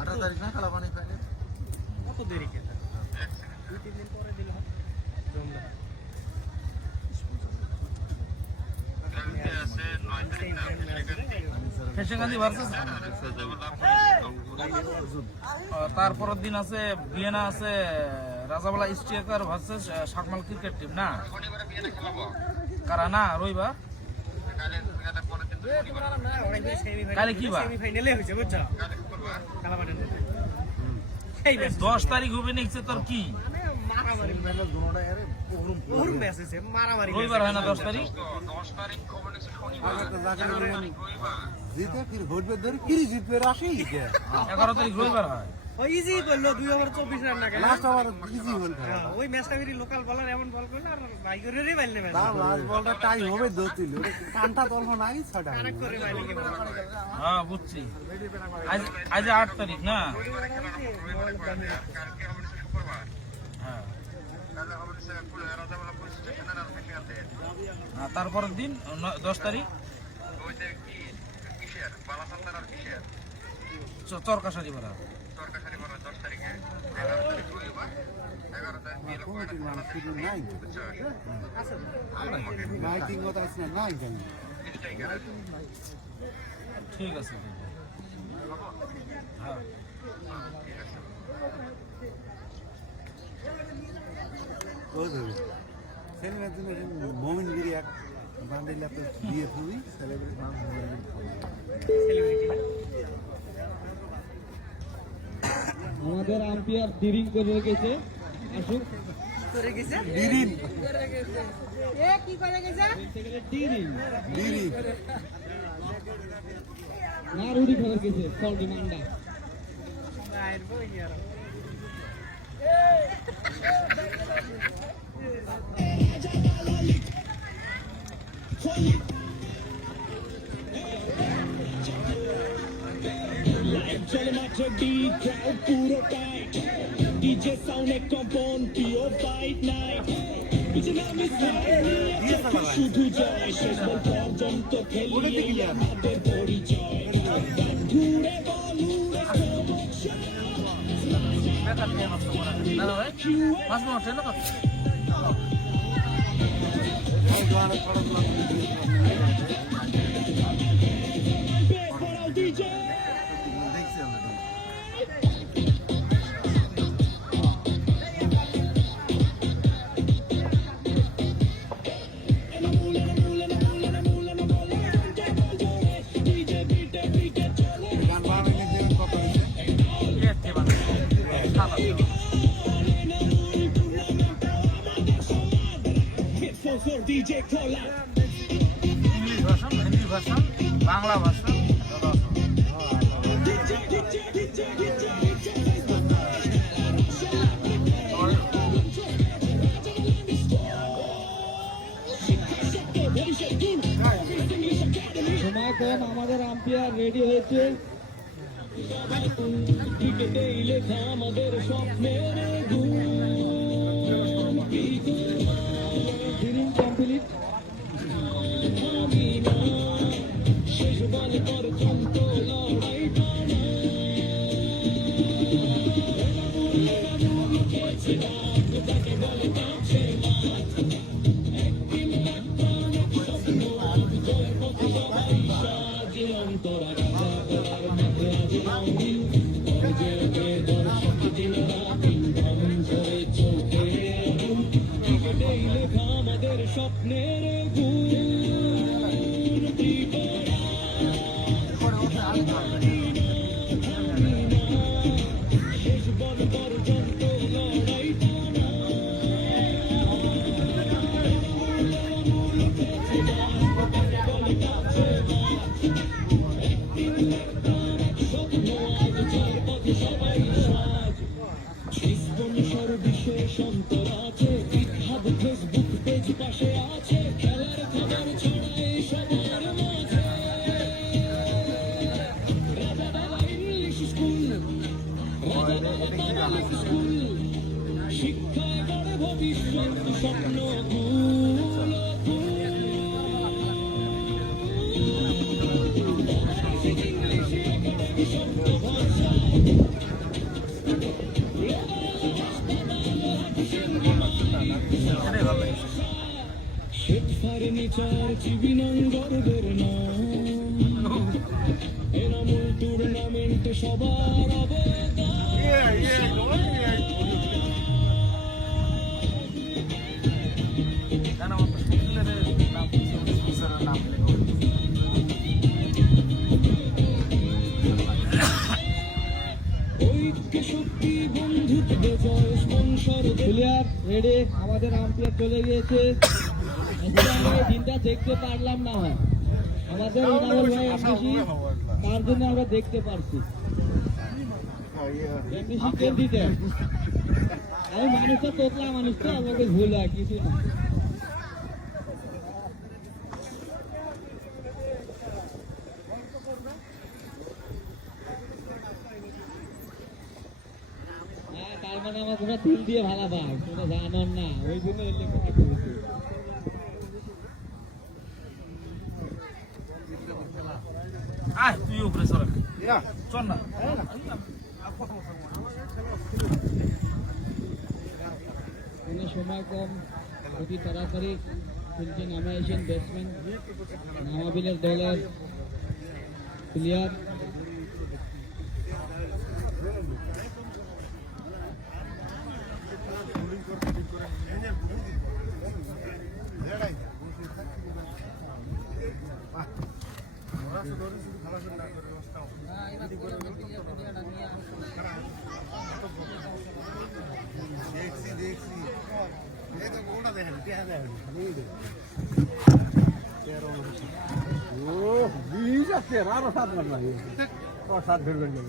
18 তারিখ না কালাবানি ফাইনাল কত দেরি কে 2-3 দিন পরে দিলে হয় জমবে ফেসেগান্ধি ভার্সেস তারপরের দিন আছে ভিয়েনা আছে Rajabala striker versus Shakmal cricket team না কারা না রবিবার কালে কি বার সেমিফাইনালে হয়েছে বুঝছো কালাবানির মধ্যে সেই ম্যাচ 10 তারিখ হবে নেক্সট তোর কি মারামারি বহু ম্যাচ হয়েছে মারামারি রবিবার হয় না 10 তারিখ জিতে ফির ভোটবে ধরে কিরি জিতবে রাশি 11 তারিখ রবিবার হয় ওই ইজি করলো 2 ওভার 24 রান না কেন লাস্ট ওভার ইজি হল ওই ম্যাচটা ফিরি লোকাল বলার এমন বল করলো আর ভাই করে রে বাইলে ম্যাচ তার লাস্ট বলটা টাই হবে দোতিল কানটা তলহ নাই ছটা কানেক্ট করে বাইলে কে হ্যাঁ বুঝছি আজ 8 তারিখ না হ্যাঁ তারপরের দিন 10 তারিখ চরকাশারি পাড়া কমিটির মানুষ শুধু নাই মাইকিং কথা আছে না নাই জানি ঠিক আছে হ্যাঁ ও ধরে সেলিমের জন্য মোমিনগিরি এক বান্ডিল একটা দিয়ে তুমি সেলিব্রেট আমাদের আম্পায়ার ডিরিং করে রেখেছে আসুক ডিরিন ডিরিং ডিরিন নারুডি ফেলে গেছে সল্টি মান্ডা चल मात्र डी क्राउड पूरा टाइट डीजे साउंड एक कंपन पियो फाइट नाइट পিছে নামি স্টাইল শুধু জয় শেষ বল পর্যন্ত খেলিয়ে আমাদের পরিচয় ঘুরে বল উড়ে প্রমোশন দাদা ভাই 5 মিনিট না বেস পড়াও ডিজে গান বানাইলে যে কথা for DJ Cola English version Hindi version Bangla version সময় কম আমাদের আম্পায়ার রেডি হয়েছে ক্রিকেটে লেখা আমাদের স্বপ্নের ডিরিং কমপ্লিট শেষ বলে পর্যন্ত লড়াই আমাদের স্বপ্নের শেষ বল পর্যন্ত লড়াই বিশেষ অন্তর আছে হাব ফেসবুক পেজ পাশে আছে খেলার খবর ছড়ায় সবার মাঝে রাজাবালা ইংলিশ স্কুল এটাই ভালো লাগছে। ফার্নিচার চিবিনঙ্গরদের নাম এনামুল টুর্নামেন্ট সবার অবদান কেন আমার তো স্টিকারের নাম স্পন্সরের নাম লেখা হয়েছে। ঐক্য শক্তি বন্ধুত্ব জয় স্পন্সর প্লেয়ার রেডি, আমাদের আম্পায়ার চলে গিয়েছে। আজকে আমরা এই দিনটা দেখতে পারলাম না, হয় আমাদের ইনামুল ভাই এমবিসি, তার জন্য আমরা দেখতে পারছি। এমবিসি কে দিতে আমি মানুষটা তোতলা মানুষ তো আমাকে ভুল হয় কিছু না। হ্যাঁ, তার মানে আমার তোমরা তিল দিয়ে ভালো পাই, তোমরা জানোর না, ওই জন্য এই লেখাটা করেছি। আয় তুই উপরে চল চল না। কোনো সময় কম, অতি তাড়াতাড়ি খেলতে নামে এসেছেন ব্যাটসম্যান নামাবিলের দলের প্লেয়ার। দেখছি দেখছি এই তো গোটা দেখেন টিয়া দেখেন ও 20 আছে আরো 7 মাস লাগে তো 7 ধরবেন না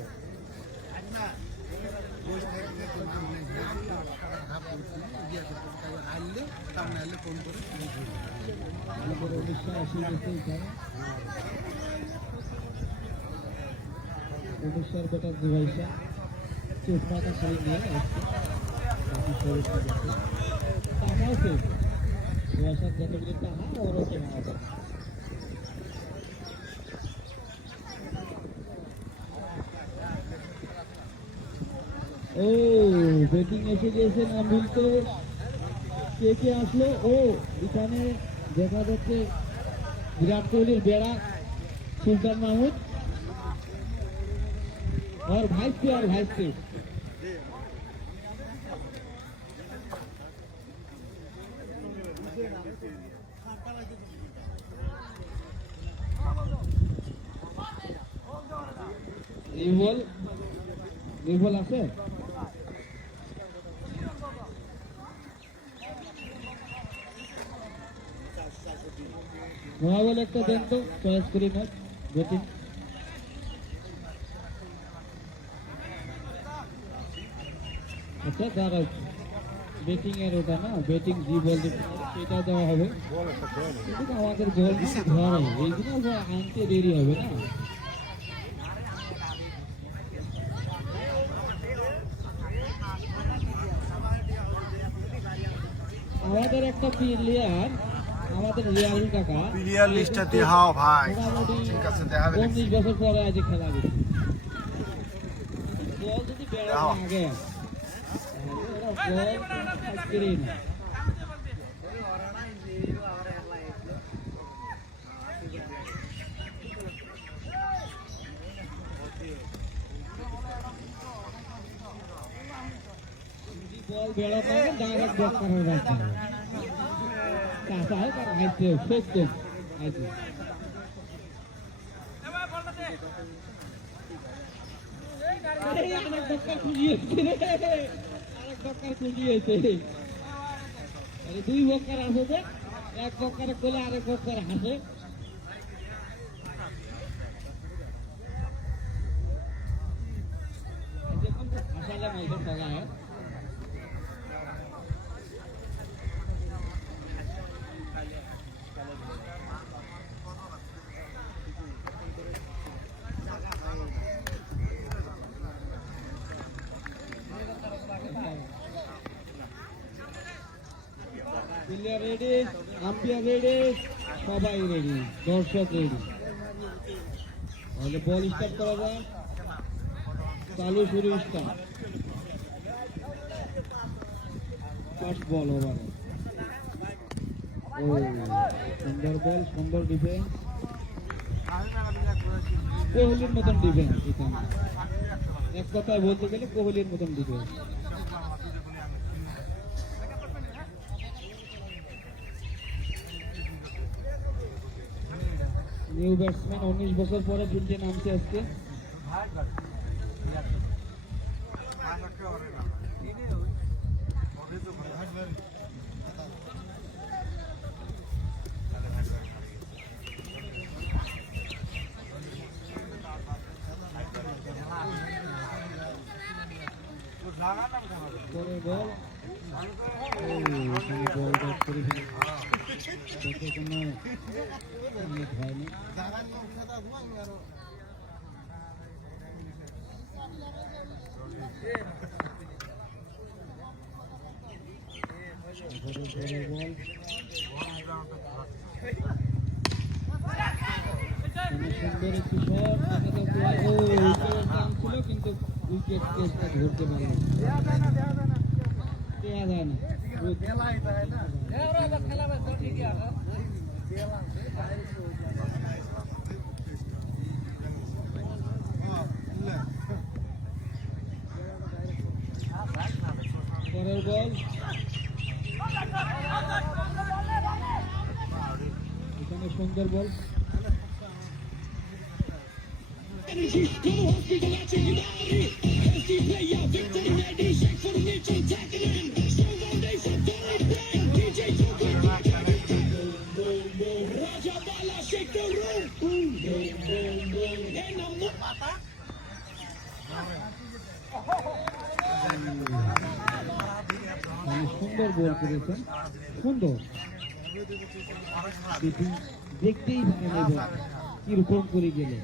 আমাদের উড়িষ্যা এসে গেছে এখানে, উড়িষ্যার বেটার দুভাইসা চোখমাথা শাড়ি নিয়ে আসছে, বাকি শরীর টাকা আছে দুভাইসার যতগুলি টাকা ওরও কেনা আছে। ও ব্যাটিং এসে গিয়েছে নামভিল, তো কে কে আসলো? ও এখানে দেখা যাচ্ছে বিরাট কোহলির বেড়া সুলতান মাহমুদ और भाई से নির্ভল আছে। মহাবল একটা দেন তো চয়েস করি না ব্যাটিং। আচ্ছা দাঁড়াও, ব্যাটিং এর ওটা না, ব্যাটিং জি বল সেটা দেওয়া হবে, কিন্তু আমাদের বল ধরে এইগুলো আনতে দেরি হবে না। আমাদের একটা প্লেয়ার, আমাদের রিয়াল কাকা প্লেয়ার লিস্টটা দেখাও ভাই মোটামুটি ঠিক আছে দেখাবে 19 বছর পরে আজ খেলা গেছে। বল যদি বেড়া দাও। আগে বল আজকেরই না। যদি বল বেড়া পাবে ডাইরেক্ট ব্লক করার রাখতে হবে। কাঁচা হোক আর হাইতে হোক, সত্য হাইতে। আরেক দক্কার খুঁজিয়েছে রে, আরেক দক্কার খুঁজিয়েছে। আরে দুই বক্কার আছে যে, এক বক্কারে কোলে আরেক বক্কার হাসে। দেখুন তো হাসালে মাইকে চলা হয়। প্লেয়ার রেডি, আম্পায়ার রেডি, সবাই রেডি, দর্শক রেডি। তাহলে বল স্টার্ট করা যাক। চালু শুরু স্টার্ট। ফার্স্ট বল ওভার। ও সুন্দর বল, সুন্দর ডিফেন্স, কোহলির মতন ডিফেন্স এখানে। এক কথায় বলতে গেলে কোহলির মতন ডিফেন্স। নিউ ব্যাটসম্যান 19 বছর পরে ফিল্ডে নামছে আজকে। পরে বল, বল ব্যাট করে ফেলে কোনো হয়নি। সুন্দর একটি শট, ছিল কিন্তু উইকেট কেসটা ধরতে পারে দেওয়া যায় না। পরের বল, এখানে সুন্দর বল। Energy, go hospital, watching you naughty. Nasty player, victory ready, shake for the Mitchell, tackling in. Strong foundation, solid brain. DJ Joker, boom, boom, boom. Raja Bala, shake the room. Boom, boom, boom, boom. And I'm not. সুন্দর বল করেছেন, সুন্দর দেখতেই ভালো লাগবে কিরকম করে গেলে।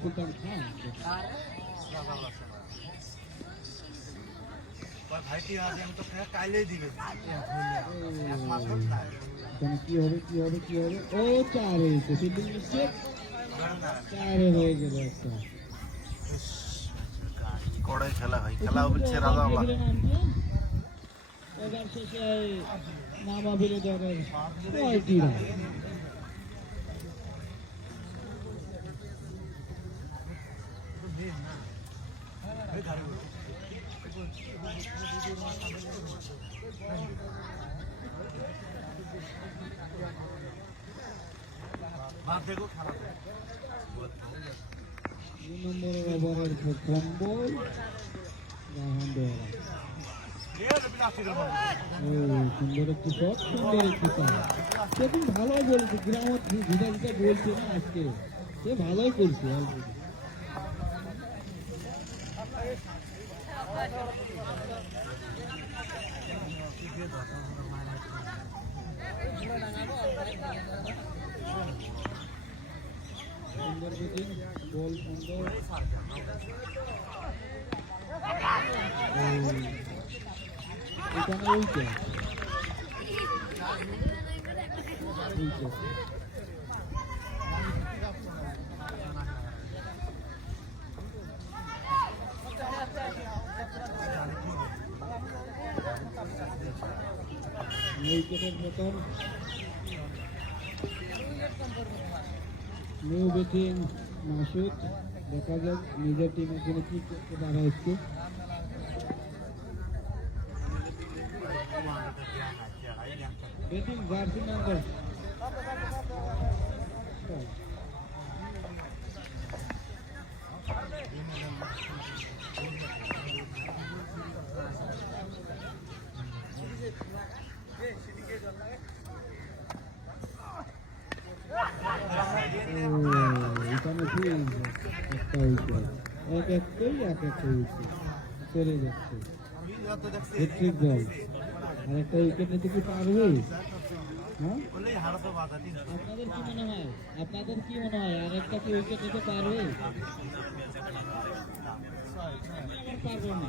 সুলতান খান কি হবে কি হবে কি হবে? ও 4 হয়েছে, ফিল্ডিং মিস্টেক, 4 হয়ে গেল একটা। কড়াই খেলা হয়, খেলা হচ্ছে রাজা এবার শেষে নামাবিলে দলের 6টি রান। দুই নম্বরের ওভারের প্রথম বল, সুন্দর একটি শট, সুন্দর একটি চার। সেদিন ভালোই বলছে, গ্রামত ভিটা ভিটা বলছে না আজকে, সে ভালোই করছে। সুন্দর ব্যাটিং, বল সুন্দর, এখানে উইকেট। উইকেটের মতন নিউ ব্যাটিং মাসুদ, দেখা যাক নিজের টিমের জন্য কি করতে পারা হচ্ছে। ব্যাটিং জার্সি নাম্বার এখানে কি একটা উইকেট, এক একটাই এক একটা উইকেট চলে যাচ্ছে। হ্যাট্রিক বল, আর একটা উইকেট নিতে কি পারবে? হ্যাঁ, আপনাদের কি মনে হয়, আপনাদের কি মনে হয় আর একটা কি উইকেট নিতে পারবে? পারবে না।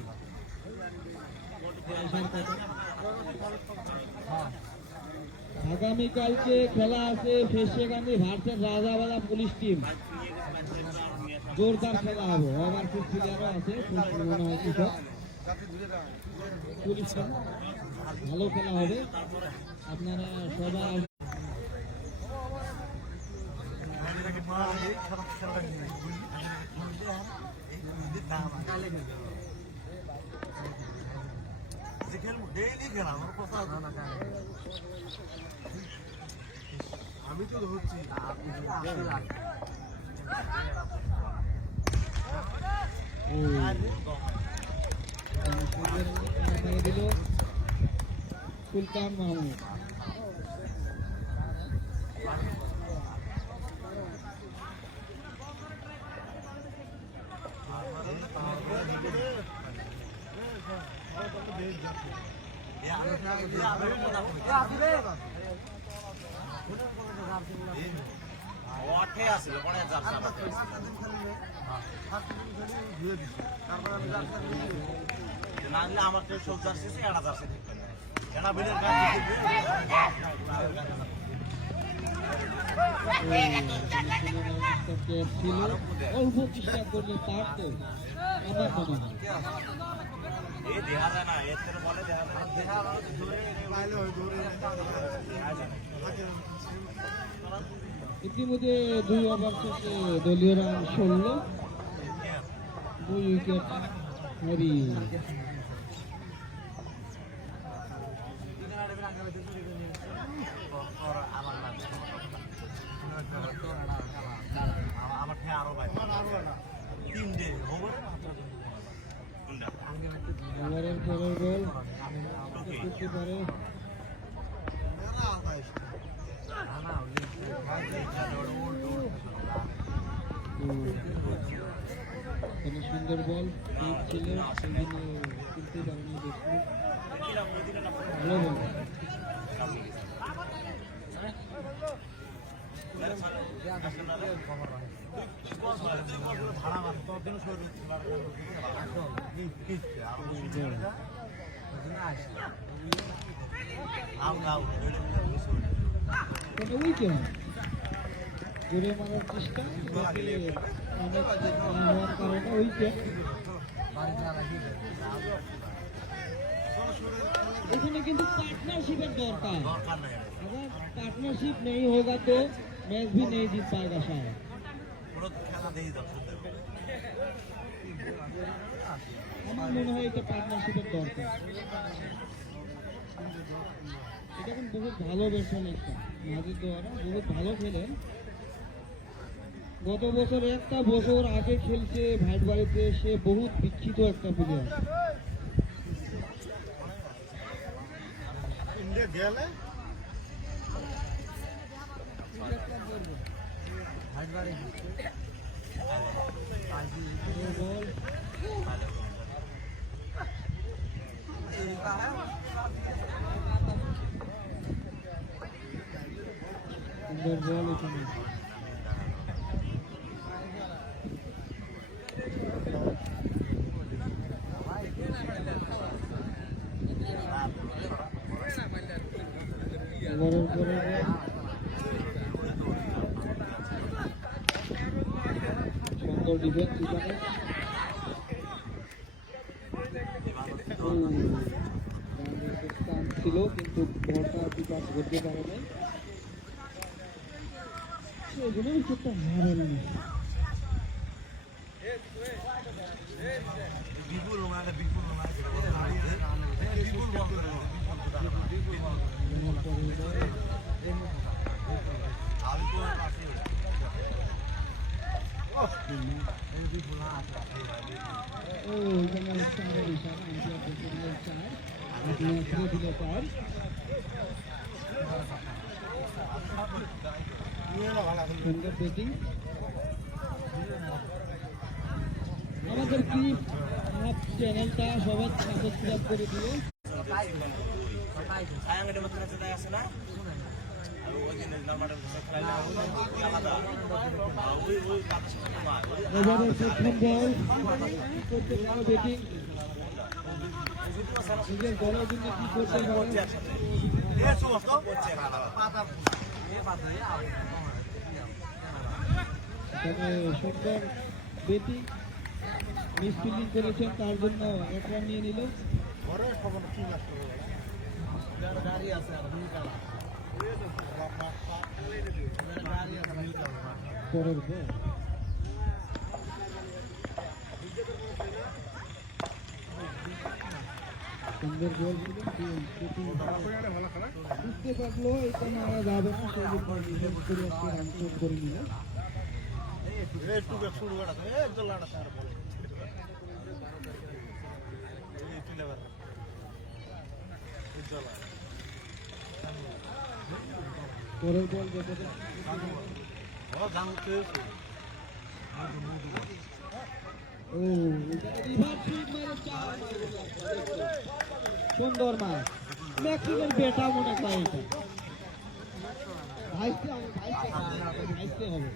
পয়সার কথা। আগামীকালকে খেলা আছে ফেসিয়াগান্ধী ভার্সেস রাজাবালা পুলিশ টিম। জোরদার খেলা হবে, ওভারসিজ প্লেয়ারও আছে, মনে হয় কৃষক পুলিশ টিম। ভালো খেলা হবে, আপনারা সবাই আমি তো ধরছি দিল সুলতান মাহমুদ। আমাকে সব জার্সি এড়া জার্সি এড়া বিলের ছিল অল্প চেষ্টা করলে পারত আমার মনে হয়। ইতিমধ্যে 2 ওভার শেষে দলীয় রান 16, 2 উইকেট হারিয়ে। ওভারের পরের বল করতে পারে সুন্দর বল ছিল, সেদিনে কিনতে পারেনি দেশমুখ। ভালো বল উইকেট ঘুরে মারার চেষ্টা হওয়ার কারণে উইকেট। এখানে কিন্তু पार्टनरशिप दरकार, अगर पार्टनरशिप नहीं होगा तो मैच भी नहीं जीत पाएगा शायद। আমার মনে হয় এটা পার্টনারশিপের দরকার। এটা কিন্তু বহুত ভালো ব্যাটসম্যান একটা নাজির দোয়ারা, বহুত ভালো খেলেন। গত বছর একটা বছর আগে খেলছে ভাইট বাড়িতে, সে বহুত বিচ্ছিত একটা প্লেয়ার। इंडिया गया সুন্দর বল এখানে। ওভারের পরে সুন্দর ডিফেন্স এখানে। ছিল কিন্তু বলটা বিকাশ করতে পারে নাই, সেগুলো উইকেটটা হারেনি। সুন্দর ব্যাটিং। আমাদের ক্লিপ আমার চ্যানেলটা সবাই সাবস্ক্রাইব করে দিও। এবারে প্রথম বল করতে পারো ব্যাটিং। নিজের দলের জন্য কি করতে পারে এখানে সুন্দর বেটি মিস ফিল্ডিং করেছেন, তার জন্য এক রান নিয়ে নিল। পরের বল সুন্দর বল ছিল, বুঝতে পারলো এটা মারা যাবে না, সেই জন্য ডিফেন্স করে একটা রান শোট করে নিল। পরের বল সুন্দর মাছ, ম্যাক্সিমের বেটা মনে হয় এটা ভাইসতে হবে।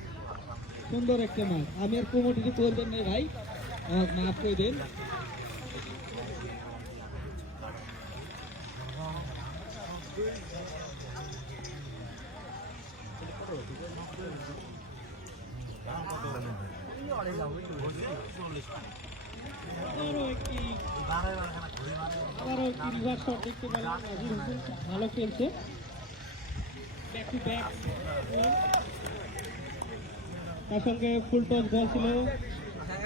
সুন্দর একটা মাছ, আমি আর কমিটি করবেন না ভাই, মাফ করে দেন। আরো একটি রিভার্স শট দেখতে পেলাম, নাজির হোসেন ভালো খেলছে, ব্যাক টু ব্যাক। তার সঙ্গে ফুল টস বল ছিল,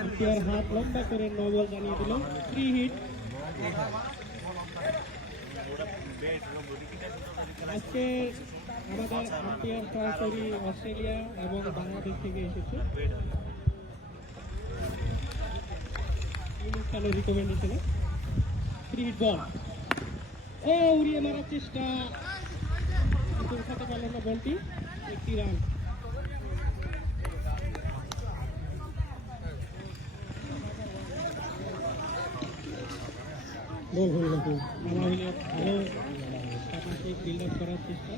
আম্পায়ার হাত লম্বা করে নো বল জানিয়ে দিল, 3 হিট। আজকে আমাদের আম্পায়ার সরাসরি অস্ট্রেলিয়া এবং বাংলাদেশ থেকে এসেছে, ভালো রিকমেন্ডেশনে। 3 হিট বল, ও উড়িয়ে মারার চেষ্টা, কিন্তু উঠাতে পারল না বলটি, 1 রান। বল হয়ে গেছে, নামা হইলে ভালো আপনাকে বিল্ড আপ করার চেষ্টা।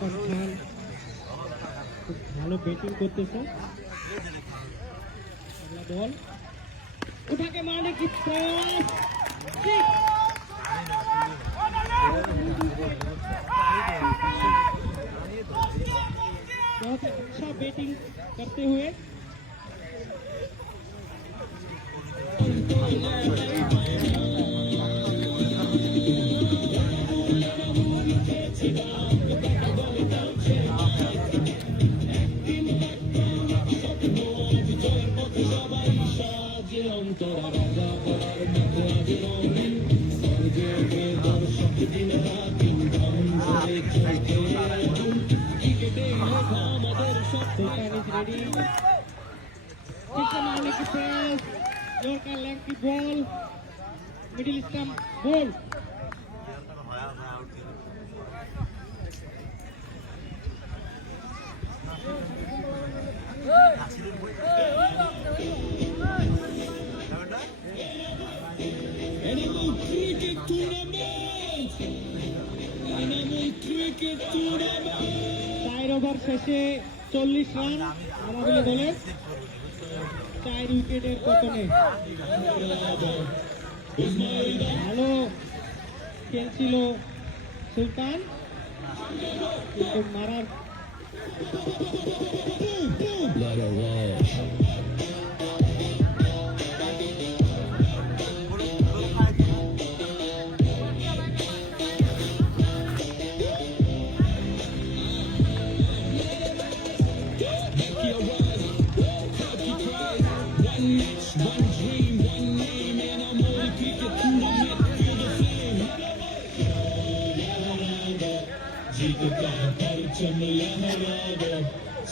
খান খুব ভালো ব্যাটিং করতেছে, বল উঠাকে মারলে কি बहुत अच्छा बैटिंग करते हुए Sultan is ready. Kick the Malik press. Yorker lengthy ball. Middle stump ball. Animal cricket tournament. Side over শেষে 40 রান আমাদের দলের, 4 উইকেটের পতনে। ভালো খেলছিল সুলতান, কিন্তু মারার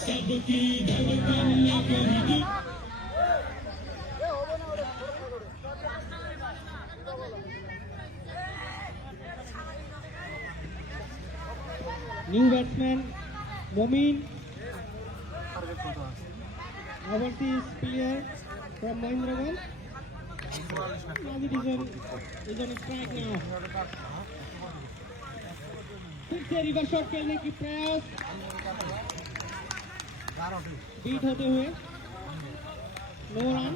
सबकी धड़कन लगी। New batsman Momin, overseas player from Mahendragarh. Now it is on strike now. फिर से रिवर्स शॉट खेलने की प्रयास, बीट होते हुए नो रन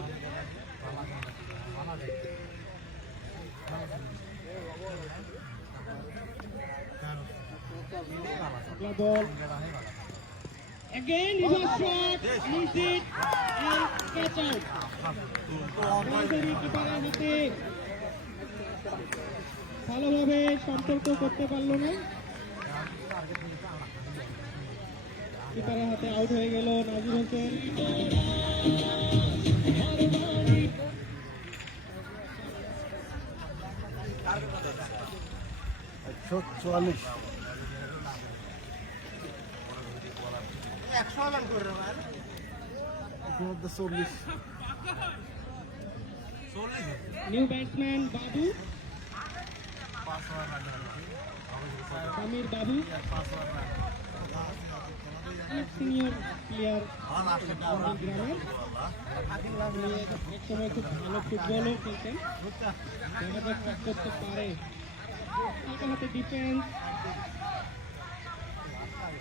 अगला ball again he was shot missed it and catch out সরাসরি কিপারের হাতে ভালোভাবে সম্পর্ক করতে পারলো না কিপারের হাতে আউট হয়ে গেল নাজির হোসেন নিউ ব্যাটসম্যান বাবু সামির বাবু সিনিয়র প্লেয়ার গ্রামের এক সময় খুব ভালো ফুটবলও খেলতেন দেখা যাক কি করতে পারে হালকা হাতে ডিফেন্স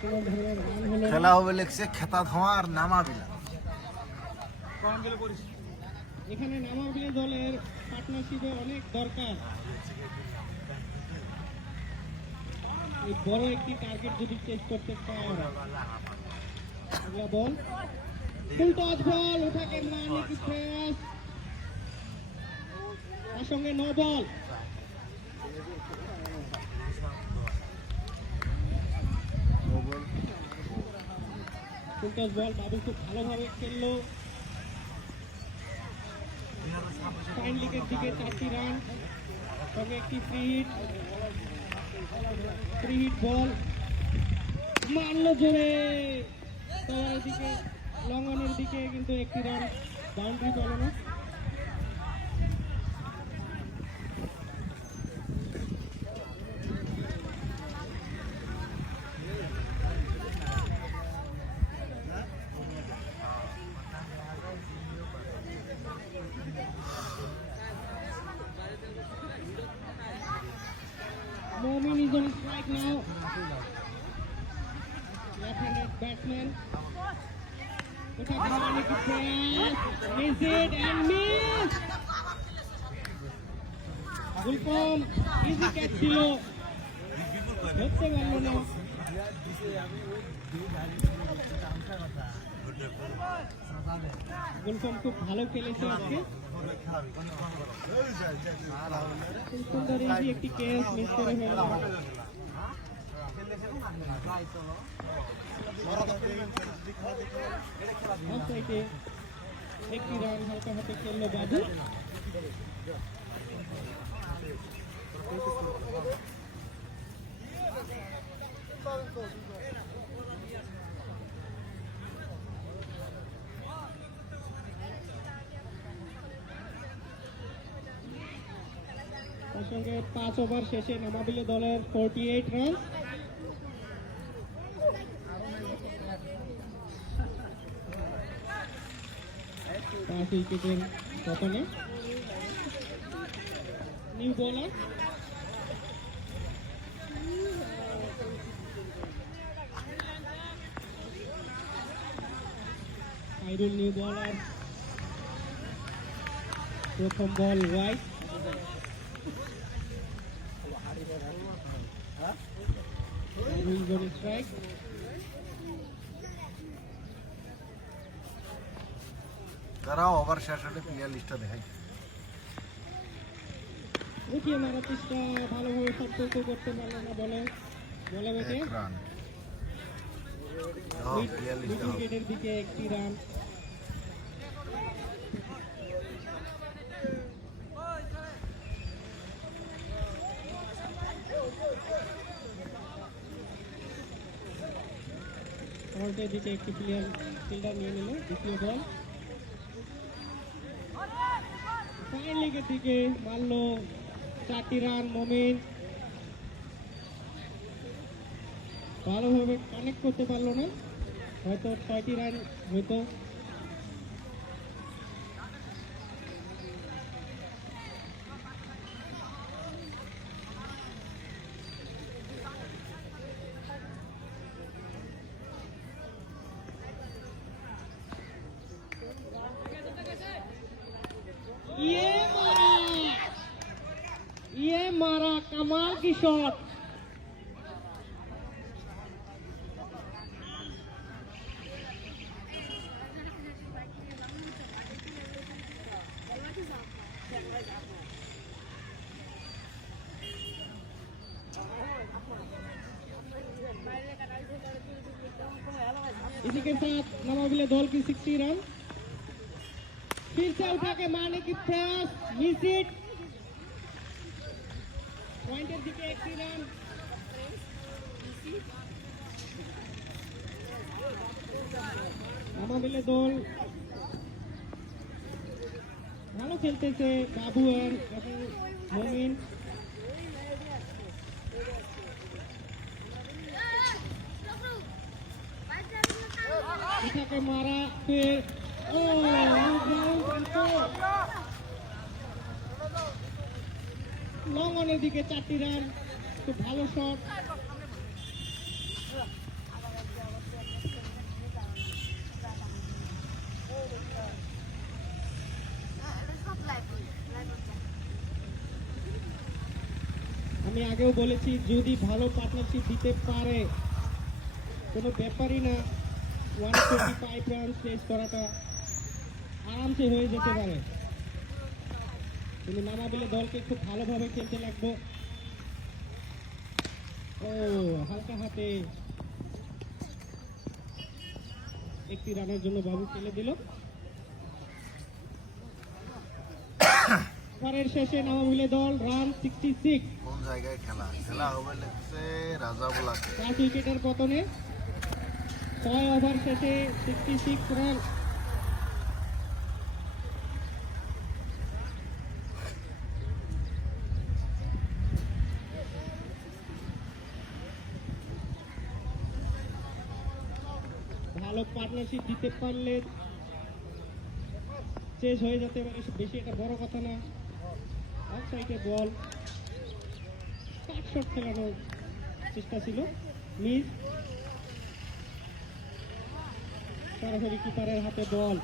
কোনো ধরনের রান হলো খেলা হবে লেগছে খেতা ধোয়া আর নামা বিলা এখানে নামাবিলে দলের পার্টনারশিপে অনেক দরকার এই বড় একটি টার্গেট যদি চেস করতে পারে अगला बॉल फुल टॉस बॉल उठा के मारने की प्रयास তার সঙ্গে নো বল ফুল টস বল বাবু খুব ভালোভাবে খেললো ফাইন লিগের দিকে 4টি রান সঙ্গে একটি ফ্রি হিট বল মারলো জোরে তলার দিকে লঙ্ঘনের দিকে কিন্তু একটি রান বাউন্ডারি পেল না Momin is on strike now. Left-handed batsman. उठा के मारने की प्रयास. Miss it and miss. Gulfam easy catch ছিল. ধরতে পারলো না. গুলফাম খুব ভালো খেলেছে আজকে. সুন্দর ইজি একটি ক্যাচ মিস করে ফেলল অফসাইডে একটি রান হালকা হাতে খেললো বাবু তার সঙ্গে 5 ওভার শেষে নামাবিলে দলের 48 রান পাঁচ উইকেটের পতনে new bowler Khairul new bowler প্রথম বল রাইট স্ট্রাইক তারাও ওভার শেষ হলে প্লেয়ার লিস্টটা দেখাই উঠিয়ে মারার চেষ্টা ভালোভাবে সম্পর্ক করতে পারলো না বলে বেটে রান প্লেয়ার মিড লিস্টটা উইকেটের দিকে একটি রান আউটের দিকে একটি প্লেয়ার ফিল্ডার নিয়ে নিল দ্বিতীয় বল ফাইন লিগের দিকে মারলো 4টি রান মোমিন ভালোভাবে কানেক্ট করতে পারলো না হয়তো 6টি রান হয়তো कमाल की शॉट इसी के साथ नवाबिले दल की 60 रन फिर से उठा के मारने की प्रयास मिस इट पॉइंटर दिखे 80 रन नवाबिले दल ভালো খেলতেছে বাবু আর মমিন এটাকে মারা ফির লং অনের দিকে 4টি রান খুব ভালো শট আমি আগেও বলেছি যদি ভালো পার্টনারশিপ দিতে পারে কোনো ব্যাপারই না 125 রান চেস করাটা আরামসে হয়ে যেতে পারে কিন্তু নামাবিলে দলকে খুব ভালোভাবে খেলতে লাগবে ও হালকা হাতে একটি রানের জন্য বাবু ফেলে দিল পরের শেষে নামাবিলে দল রান 66 কোন জায়গায় খেলা খেলা হবে লাগছে রাজাবুলাকে 5 উইকেটের পতনে 6 ওভার শেষে 66 রান ভালো পার্টনারশিপ দিতে পারলে চেস হয়ে যেতে পারে বেশি একটা বড় কথা না অফ সাইডে বল কাট শট খেলানোর চেষ্টা ছিল মিস সরাসরি কিপারের হাতে বল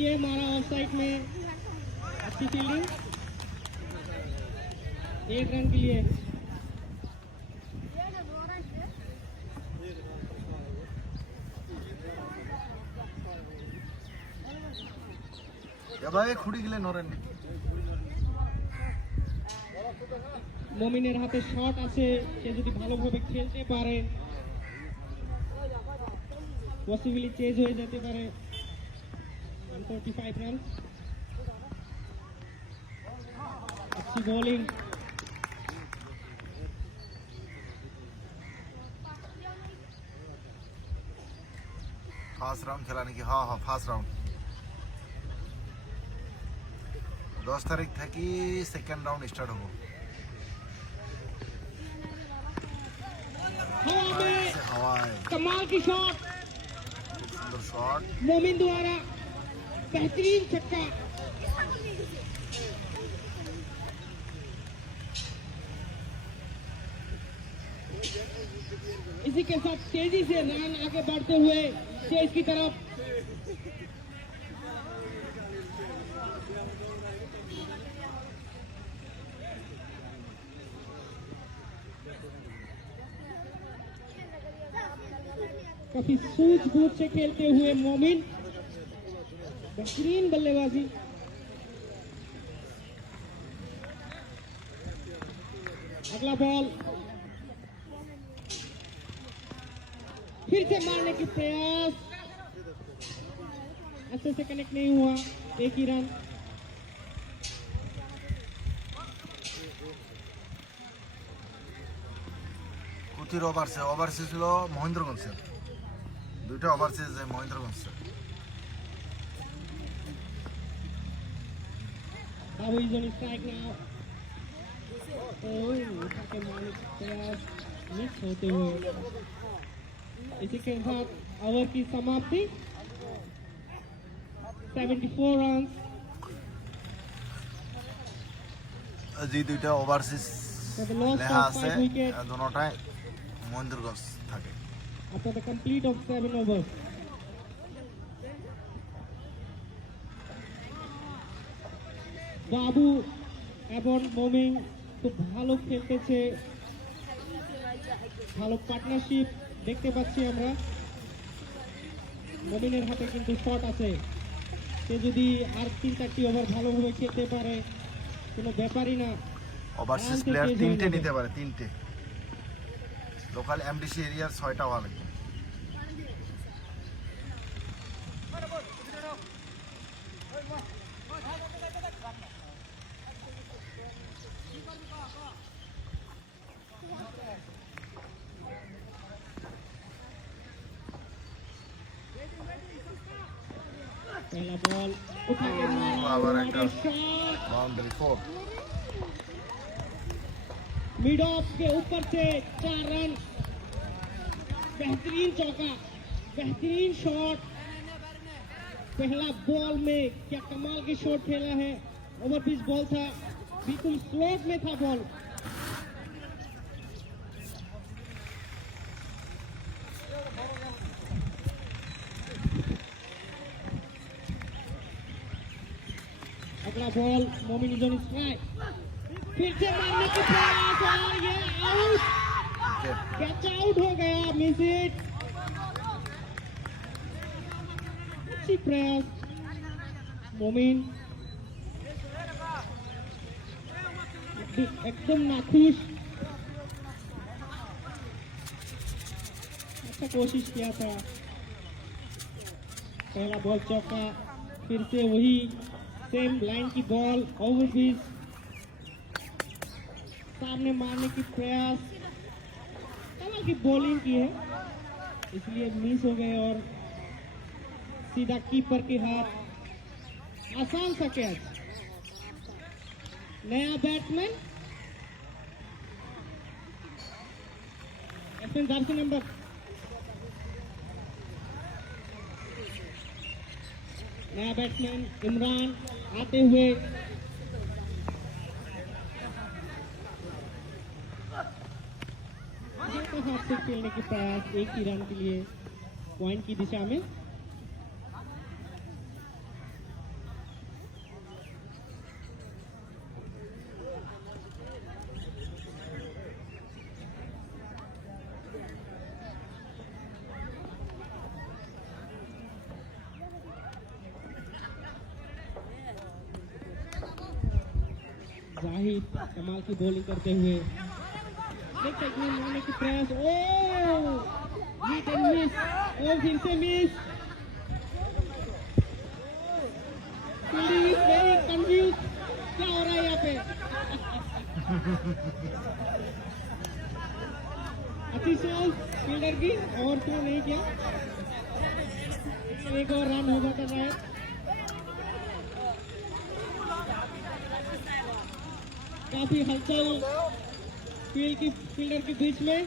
ये मारा ऑफ साइड में अच्छी फील्डिंग 1 रन के लिए ভাই খুঁড়ি গেলে নরেন মমিনের হাতে শট আছে সে যদি ভালোভাবে খেলতে পারে পসিবলি চেঞ্জ হয়ে যেতে পারে 145 রান अच्छी बॉलिंग ফার্স্ট রাউন্ড খেলা নাকি হ্যাঁ হ্যাঁ ফার্স্ট রাউন্ড 10 তারিখ থেকে সেকেন্ড রাউন্ড স্টার্ট হবো हवा में হাওয়ায় कमाल की शॉट সুন্দর শট मोमिन द्वारा बेहतरीन छक्का इसी के साथ तेजी से रन आगे बढ़ते हुए चेस की तरफ काफी सूझबूझ से खेलते हुए मोमिन बेहतरीन बल्लेबाजी अगला बॉल फिर से मारने की प्रयास अच्छे से कनेक्ट नहीं हुआ 1 ही रन কুতির ওভারসে ছিল মহেন্দ্রগঞ্জে দুইটা ওভারসে যে মহেন্দ্রগঞ্জে Babu is on strike now. उठा के मारने की प्रयास मिस होते हुए इसी के साथ ओवर की समाप्ति 74 रन যে দুইটা ওভারসিজ for the loss লেখা of আছে 5 wickets দুটোটাই মহেন্দ্রগঞ্জ থাকে after the complete of 7 overs. বাবু এবং মমিন খুব ভালো খেলতেছে, ভালো পার্টনারশিপ দেখতে পাচ্ছি আমরা। মমিনের হাতে কিন্তু শট আছে, সে যদি আর 3-4টি ওভার ভালোভাবে খেলতে পারে কোনো ব্যাপারই না। ওভারসিজ প্লেয়ার 3টে নিতে পারে, 3টে। লোকাল এমডিসি এরিয়ার 6টা ওভার লাগবে। पहला बॉल उठा के আবার मारा, একটা शॉट বাউন্ডারি 4। मिड ऑफ के ऊपर से 4 रन, बेहतरीन चौका, बेहतरीन शॉट। पहला बॉल में क्या कमाल के शॉट खेला है, ओवर पिच बॉल था, बिल्कुल स्लोप में था बॉल। अगला बॉल मोमिन इज ऑन स्ट्राइक, फिर से मारने की प्रयास और ये आउट, कैच आउट हो गया, मिस इट। अच्छी प्रयास मोमिन, एकदम नाखुश, अच्छा कोशिश किया था। पहला बॉल चौका, फिर से वही सेम लाइन की बॉल, ओवर पिच, सामने मारने की प्रयास, कमाल की बॉलिंग की है, इसलिए मिस हो गए और सीधा कीपर के हाथ। आसान सा कैच। नया बैट्समैन एफएन जर्सी नंबर नया बैट्समैन इमरान आते हुए हाथ से खेलने की प्रयास, एक ही रन के लिए पॉइंट की दिशा में। जाहिद कमाल की बॉलिंग करते हुए मारने की प्रयास, ओ हिट एंड मिस, और फिर से miss. Fielding is very confuse, क्या हो रहा है यहाँ पे। ऑफिशियल फील्डर की ओवर थ्रो नहीं किया, एक और रन होगा कर रहा है। काफी हलचल फील्डर के बीच में।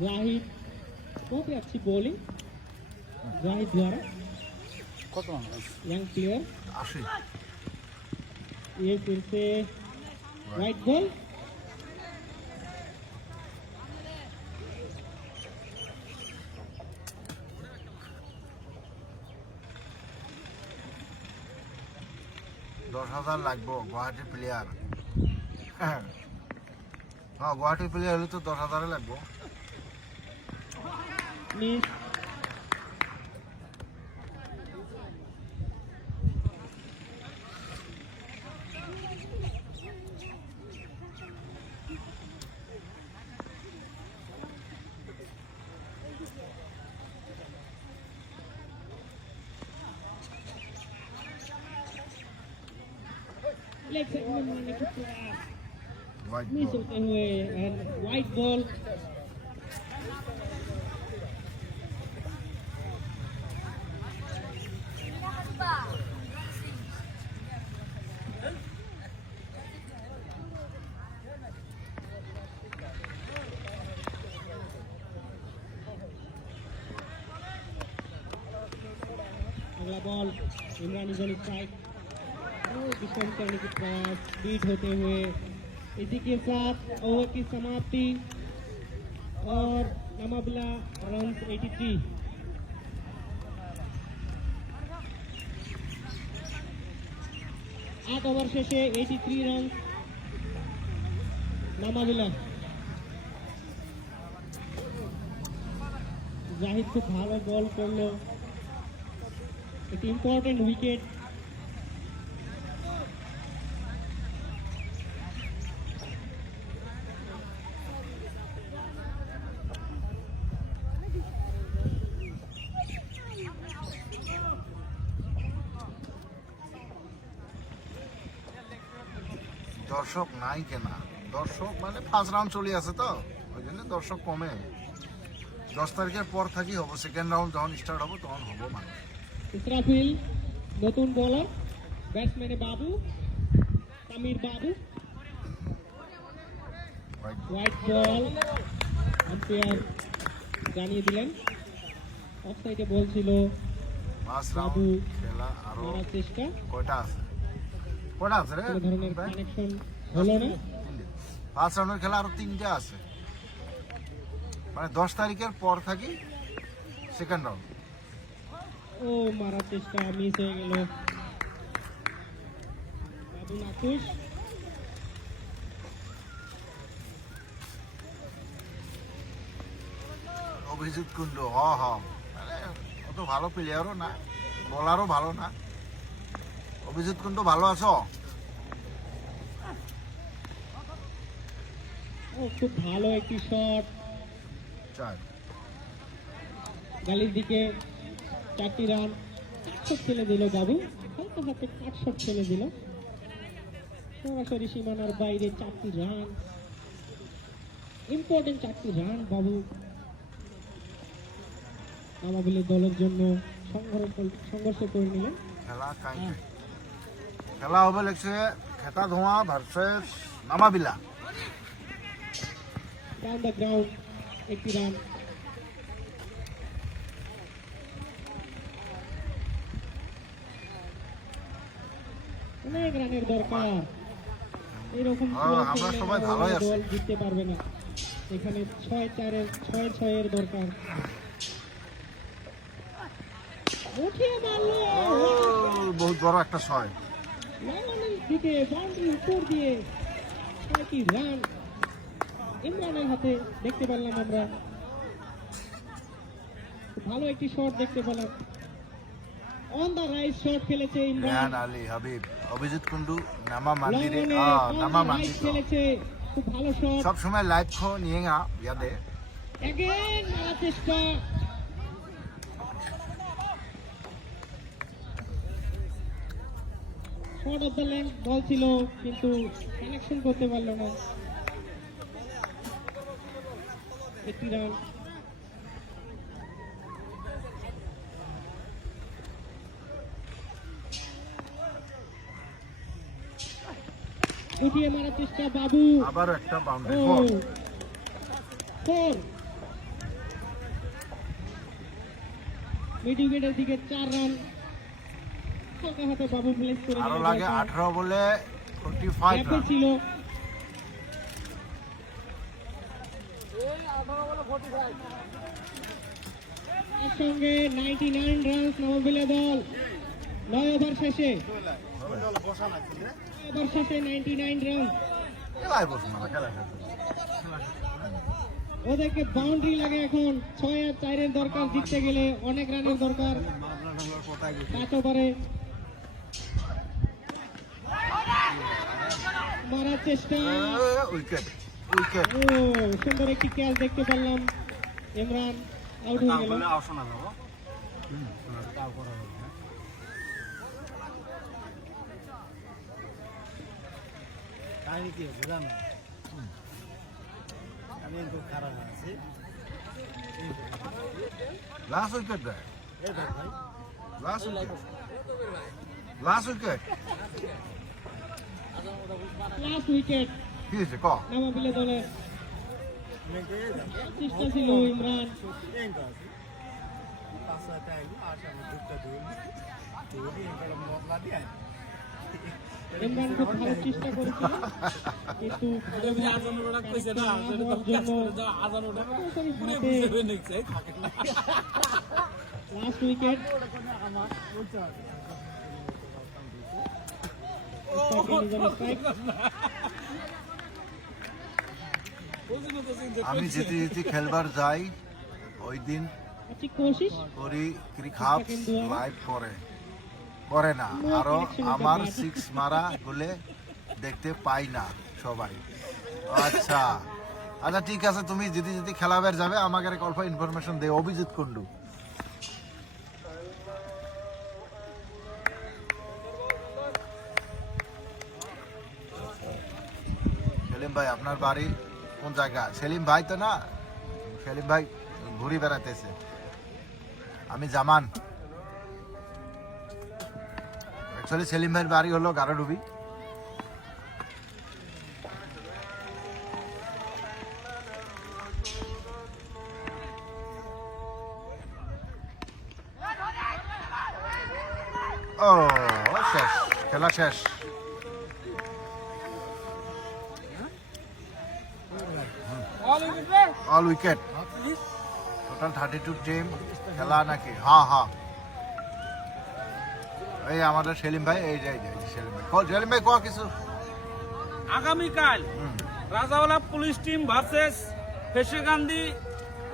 जाहिद, बहुत ही अच्छी बॉलिंग जाहिद द्वारा, কত রান? Young player. 80। ये फिर से वाइट बॉल, $10,000 লাগবো গুয়াহাটি প্লেয়ার। হ্যাঁ, গুয়াহাটি প্লেয়ার হলে তো 10,000 লাগবো। मिस। लेग साइड में मारने की प्रयास, হোয়াইট मिस বল। होते हुए, एंड वाइट बॉल। अगला ball Imran is on strike, defend करने की प्रयास, बीट होते हुए। इसी के साथ ओवर की समाप्ति और নামাবিলা রাউন্ড 83। আট ওভার শেষে 83 রান নামাবিলা। জাহিদ খুব ভালো বল করলো, একটি ইম্পর্টেন্ট উইকেট। দর্শক নাই কেনা, দর্শক মানে ফার্স্ট রাউন্ড চলে আছে তো ওই জন্য দর্শক কমে। 10 তারিখের পর থাকি হবো, সেকেন্ড রাউন্ড যখন স্টার্ট হবো তখন হবো মানুষ। ইসরাফিল নতুন বোলার, ব্যাটসম্যানে বাবু, তামির বাবু। হোয়াইট বল, আম্পায়ার জানিয়ে দিলেন অফসাইডে বল ছিল। ফার্স্ট বাবু রাউন্ড খেলা আরো মারার চেষ্টা, কয়টা আছে? কয়টা আছে রে? কোনো ধরনের কানেকশন হলো না। ফার্স্ট রাউন্ডের খেলা আরো 3টে আছে, মানে 10 তারিখের পর থাকি সেকেন্ড রাউন্ড। ও মারার চেষ্টা মিস হয়ে গেল। বাবু নাকুশ, অভিজিৎ কুন্ডু, মানে অত ভালো প্লেয়ারও না, বলারও ভালো না। অভিজিৎ কুন্ডু ভালো আছো? ও খুব ভালো একটি শট, চার গালির দিকে 4টি রান। কাটশট ফেলে দিল বাবু, হালকা হাতে কাটশট ফেলে দিল, সরাসরি সীমানার বাইরে 4টি রান, ইম্পর্টেন্ট 4টি রান বাবু নামাবিলের দলের জন্য সংঘর্ষ করে নিলেন। খেলা কাইন্ড খেলা হবে লেগছে খেতা ধোঁয়া ভার্সেস নামাবিলা। ডাউন দ্য গ্রাউন্ড 1টি রান। অনেক রানের দরকার, এরকম আমরা সবাই ভালোই আছি। দল জিততে পারবে না। এখানে 6-6 দরকার। উঠিয়ে মারলো, বহুত বড় একটা ছয়। লাগানোর দিকে বাউন্ডারি উপর দিয়ে 6টি রান ইমরানের হাতে দেখতে পেলাম আমরা। খুব ভালো একটি শট দেখতে পেলাম, অন দ্য রাইট শট খেলেছে ইমরান। রেহান আলী, হাবিব, অভিজিৎ কুন্ডু, নামা মান্দিরে, লঙ্ঘনে নামা on the right মান্দির খেলেছে, খুব ভালো শট। সব সময় লাইট খো নিয়ে গা ইয়াদে। অ্যাগেন মারার চেষ্টা, শর্ট অফ দ্য লেন্থ বল ছিল কিন্তু কানেকশন করতে পারলো না। 1টি রান। উঠিয়ে মারার চেষ্টা বাবু, আবারও একটা ও বাউন্ডারি। 4। মিড উইকেটের দিকে 4 রান, হালকা হাতে বাবু প্লেস করে আরো দিলেন লাগে বলটা। 18 বলে 45 গ্যাপে রান। ছিল। এর সঙ্গে 99 রান নামাবিলা দল 9 ওভার শেষে। 99 রান। খেলায় বসুন না, খেলা শেষ। ওদেরকে বাউন্ডারি লাগে এখন। 6 আর 4 এর দরকার, জিততে গেলে অনেক রানের দরকার। 5 ওভারে মারার চেষ্টা, উইকেট উইকেট। ও সুন্দর একটি ক্যাচ দেখতে পারলাম। ইমরান আউট হয়ে গেল। কাহিনী কি হচ্ছে জানো? আমি খুব খারাপ আছি। লাস্ট উইকেট দেয়, এই দেখ ভাই, last wicket, last wicket. Last wicket কি হয়েছে ক? নামাবিলা দলের। চেষ্টা ছিল ইমরান, এই তো আছি। 5 টাইম আশা দুঃখ দুই দুই মগলা দিয়ে ইমরান খুব ভালো চেষ্টা করেছিল কিন্তু লাস্ট উইকেট আমি যেতে যেতে খেলবার যাই ওই দিন ঠিক কোশিশ করি ক্রিকেট লাইভ করে না আরো আমার 6 মারা বলে দেখতে পাই না সবাই। আচ্ছা আচ্ছা ঠিক আছে, তুমি যেতে যেতে খেলাবার যাবে আমাকে এক অল্প ইনফরমেশন দে। অভিজিৎ কুন্ডু, সেলিম ভাই আপনার বাড়ি কোন জায়গা? সেলিম ভাই তো না, সেলিম ভাই ঘুরে বেড়াতেছে। আমি জামান, অ্যাকচুয়ালি সেলিম ভাইয়ের বাড়ি হলো গারোডুবি। ও শেষ, খেলা শেষ। অল উইকেট, টোটাল 32 টিম খেলা নাকি? হ্যাঁ হ্যাঁ, এই আমাদের সেলিম ভাই, এই যে সেলিম ভাই। সেলিম ভাই কোয়া কিছু। আগামীকাল রাজাওয়ালা police team versus Feshegandhi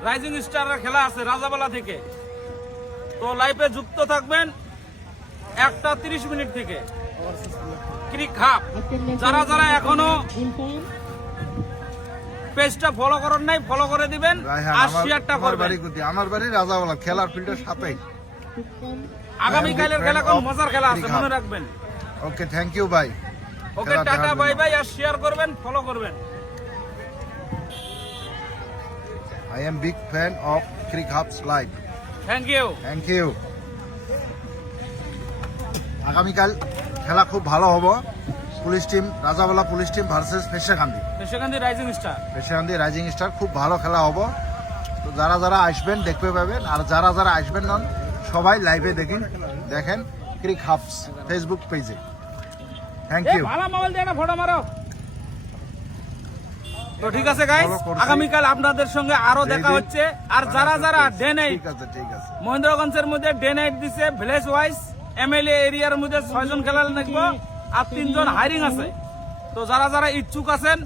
rising স্টারের খেলা আছে রাজাবালা থেকে। তো লাইভে যুক্ত থাকবেন 1:30 মিনিট থেকে। ক্রিক হাব যারা যারা এখনো পেজটা ফলো করেন নাই ফলো করে দিবেন আর শেয়ারটা করবেন। আমার বাড়ি রাজাওয়ালা, খেলার ফিল্ডের সাথেই। আগামীকালের খেলা কোন মজার খেলা আছে মনে রাখবেন। ওকে, থ্যাংক ইউ ভাই। ওকে, টাটা বাই বাই, আর শেয়ার করবেন, ফলো করবেন। I am big fan of Crick Hubs Live. Thank you. Thank you. আগামীকাল খেলা খুব ভালো হবে। Police team, Rajawala police team versus Feshegandhi rising star. Feshegandhi rising star, খুব ভালো খেলা হবে। তো যারা যারা আসবেন দেখতে পাবেন, আর যারা যারা আসবেন না সবাই লাইভে দেখেন ক্রিক হাবস ফেসবুক পেজে। Thank you. ভালো মোবাইল দিয়ে একটা ফটো মারো। তো ঠিক আছে গাইস, আগামীকাল আপনাদের সঙ্গে আরো দেখা হচ্ছে। আর যারা যারা ডে নাইট, ঠিক আছে, মহেন্দ্রগঞ্জের মধ্যে ডে নাইট দিছে ভিলেজ ওয়াইজ এমএলএ এরিয়ার মধ্যে 6 জন খেলার দেখবো আর 3 জন হায়ারিং আছে। তো যারা যারা ইচ্ছুক আছেন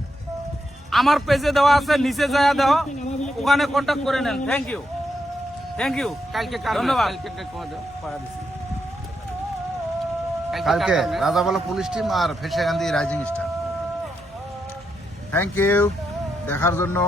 আমার পেজে দেওয়া আছে, নিচে যায় দাও, ওখানে কন্ট্যাক্ট করে নেন। Thank you, thank you. ধন্যবাদ। কালকে রাজাওয়ালা পুলিশ টিম আর Feshegandhi rising star. Thank you দেখার জন্য।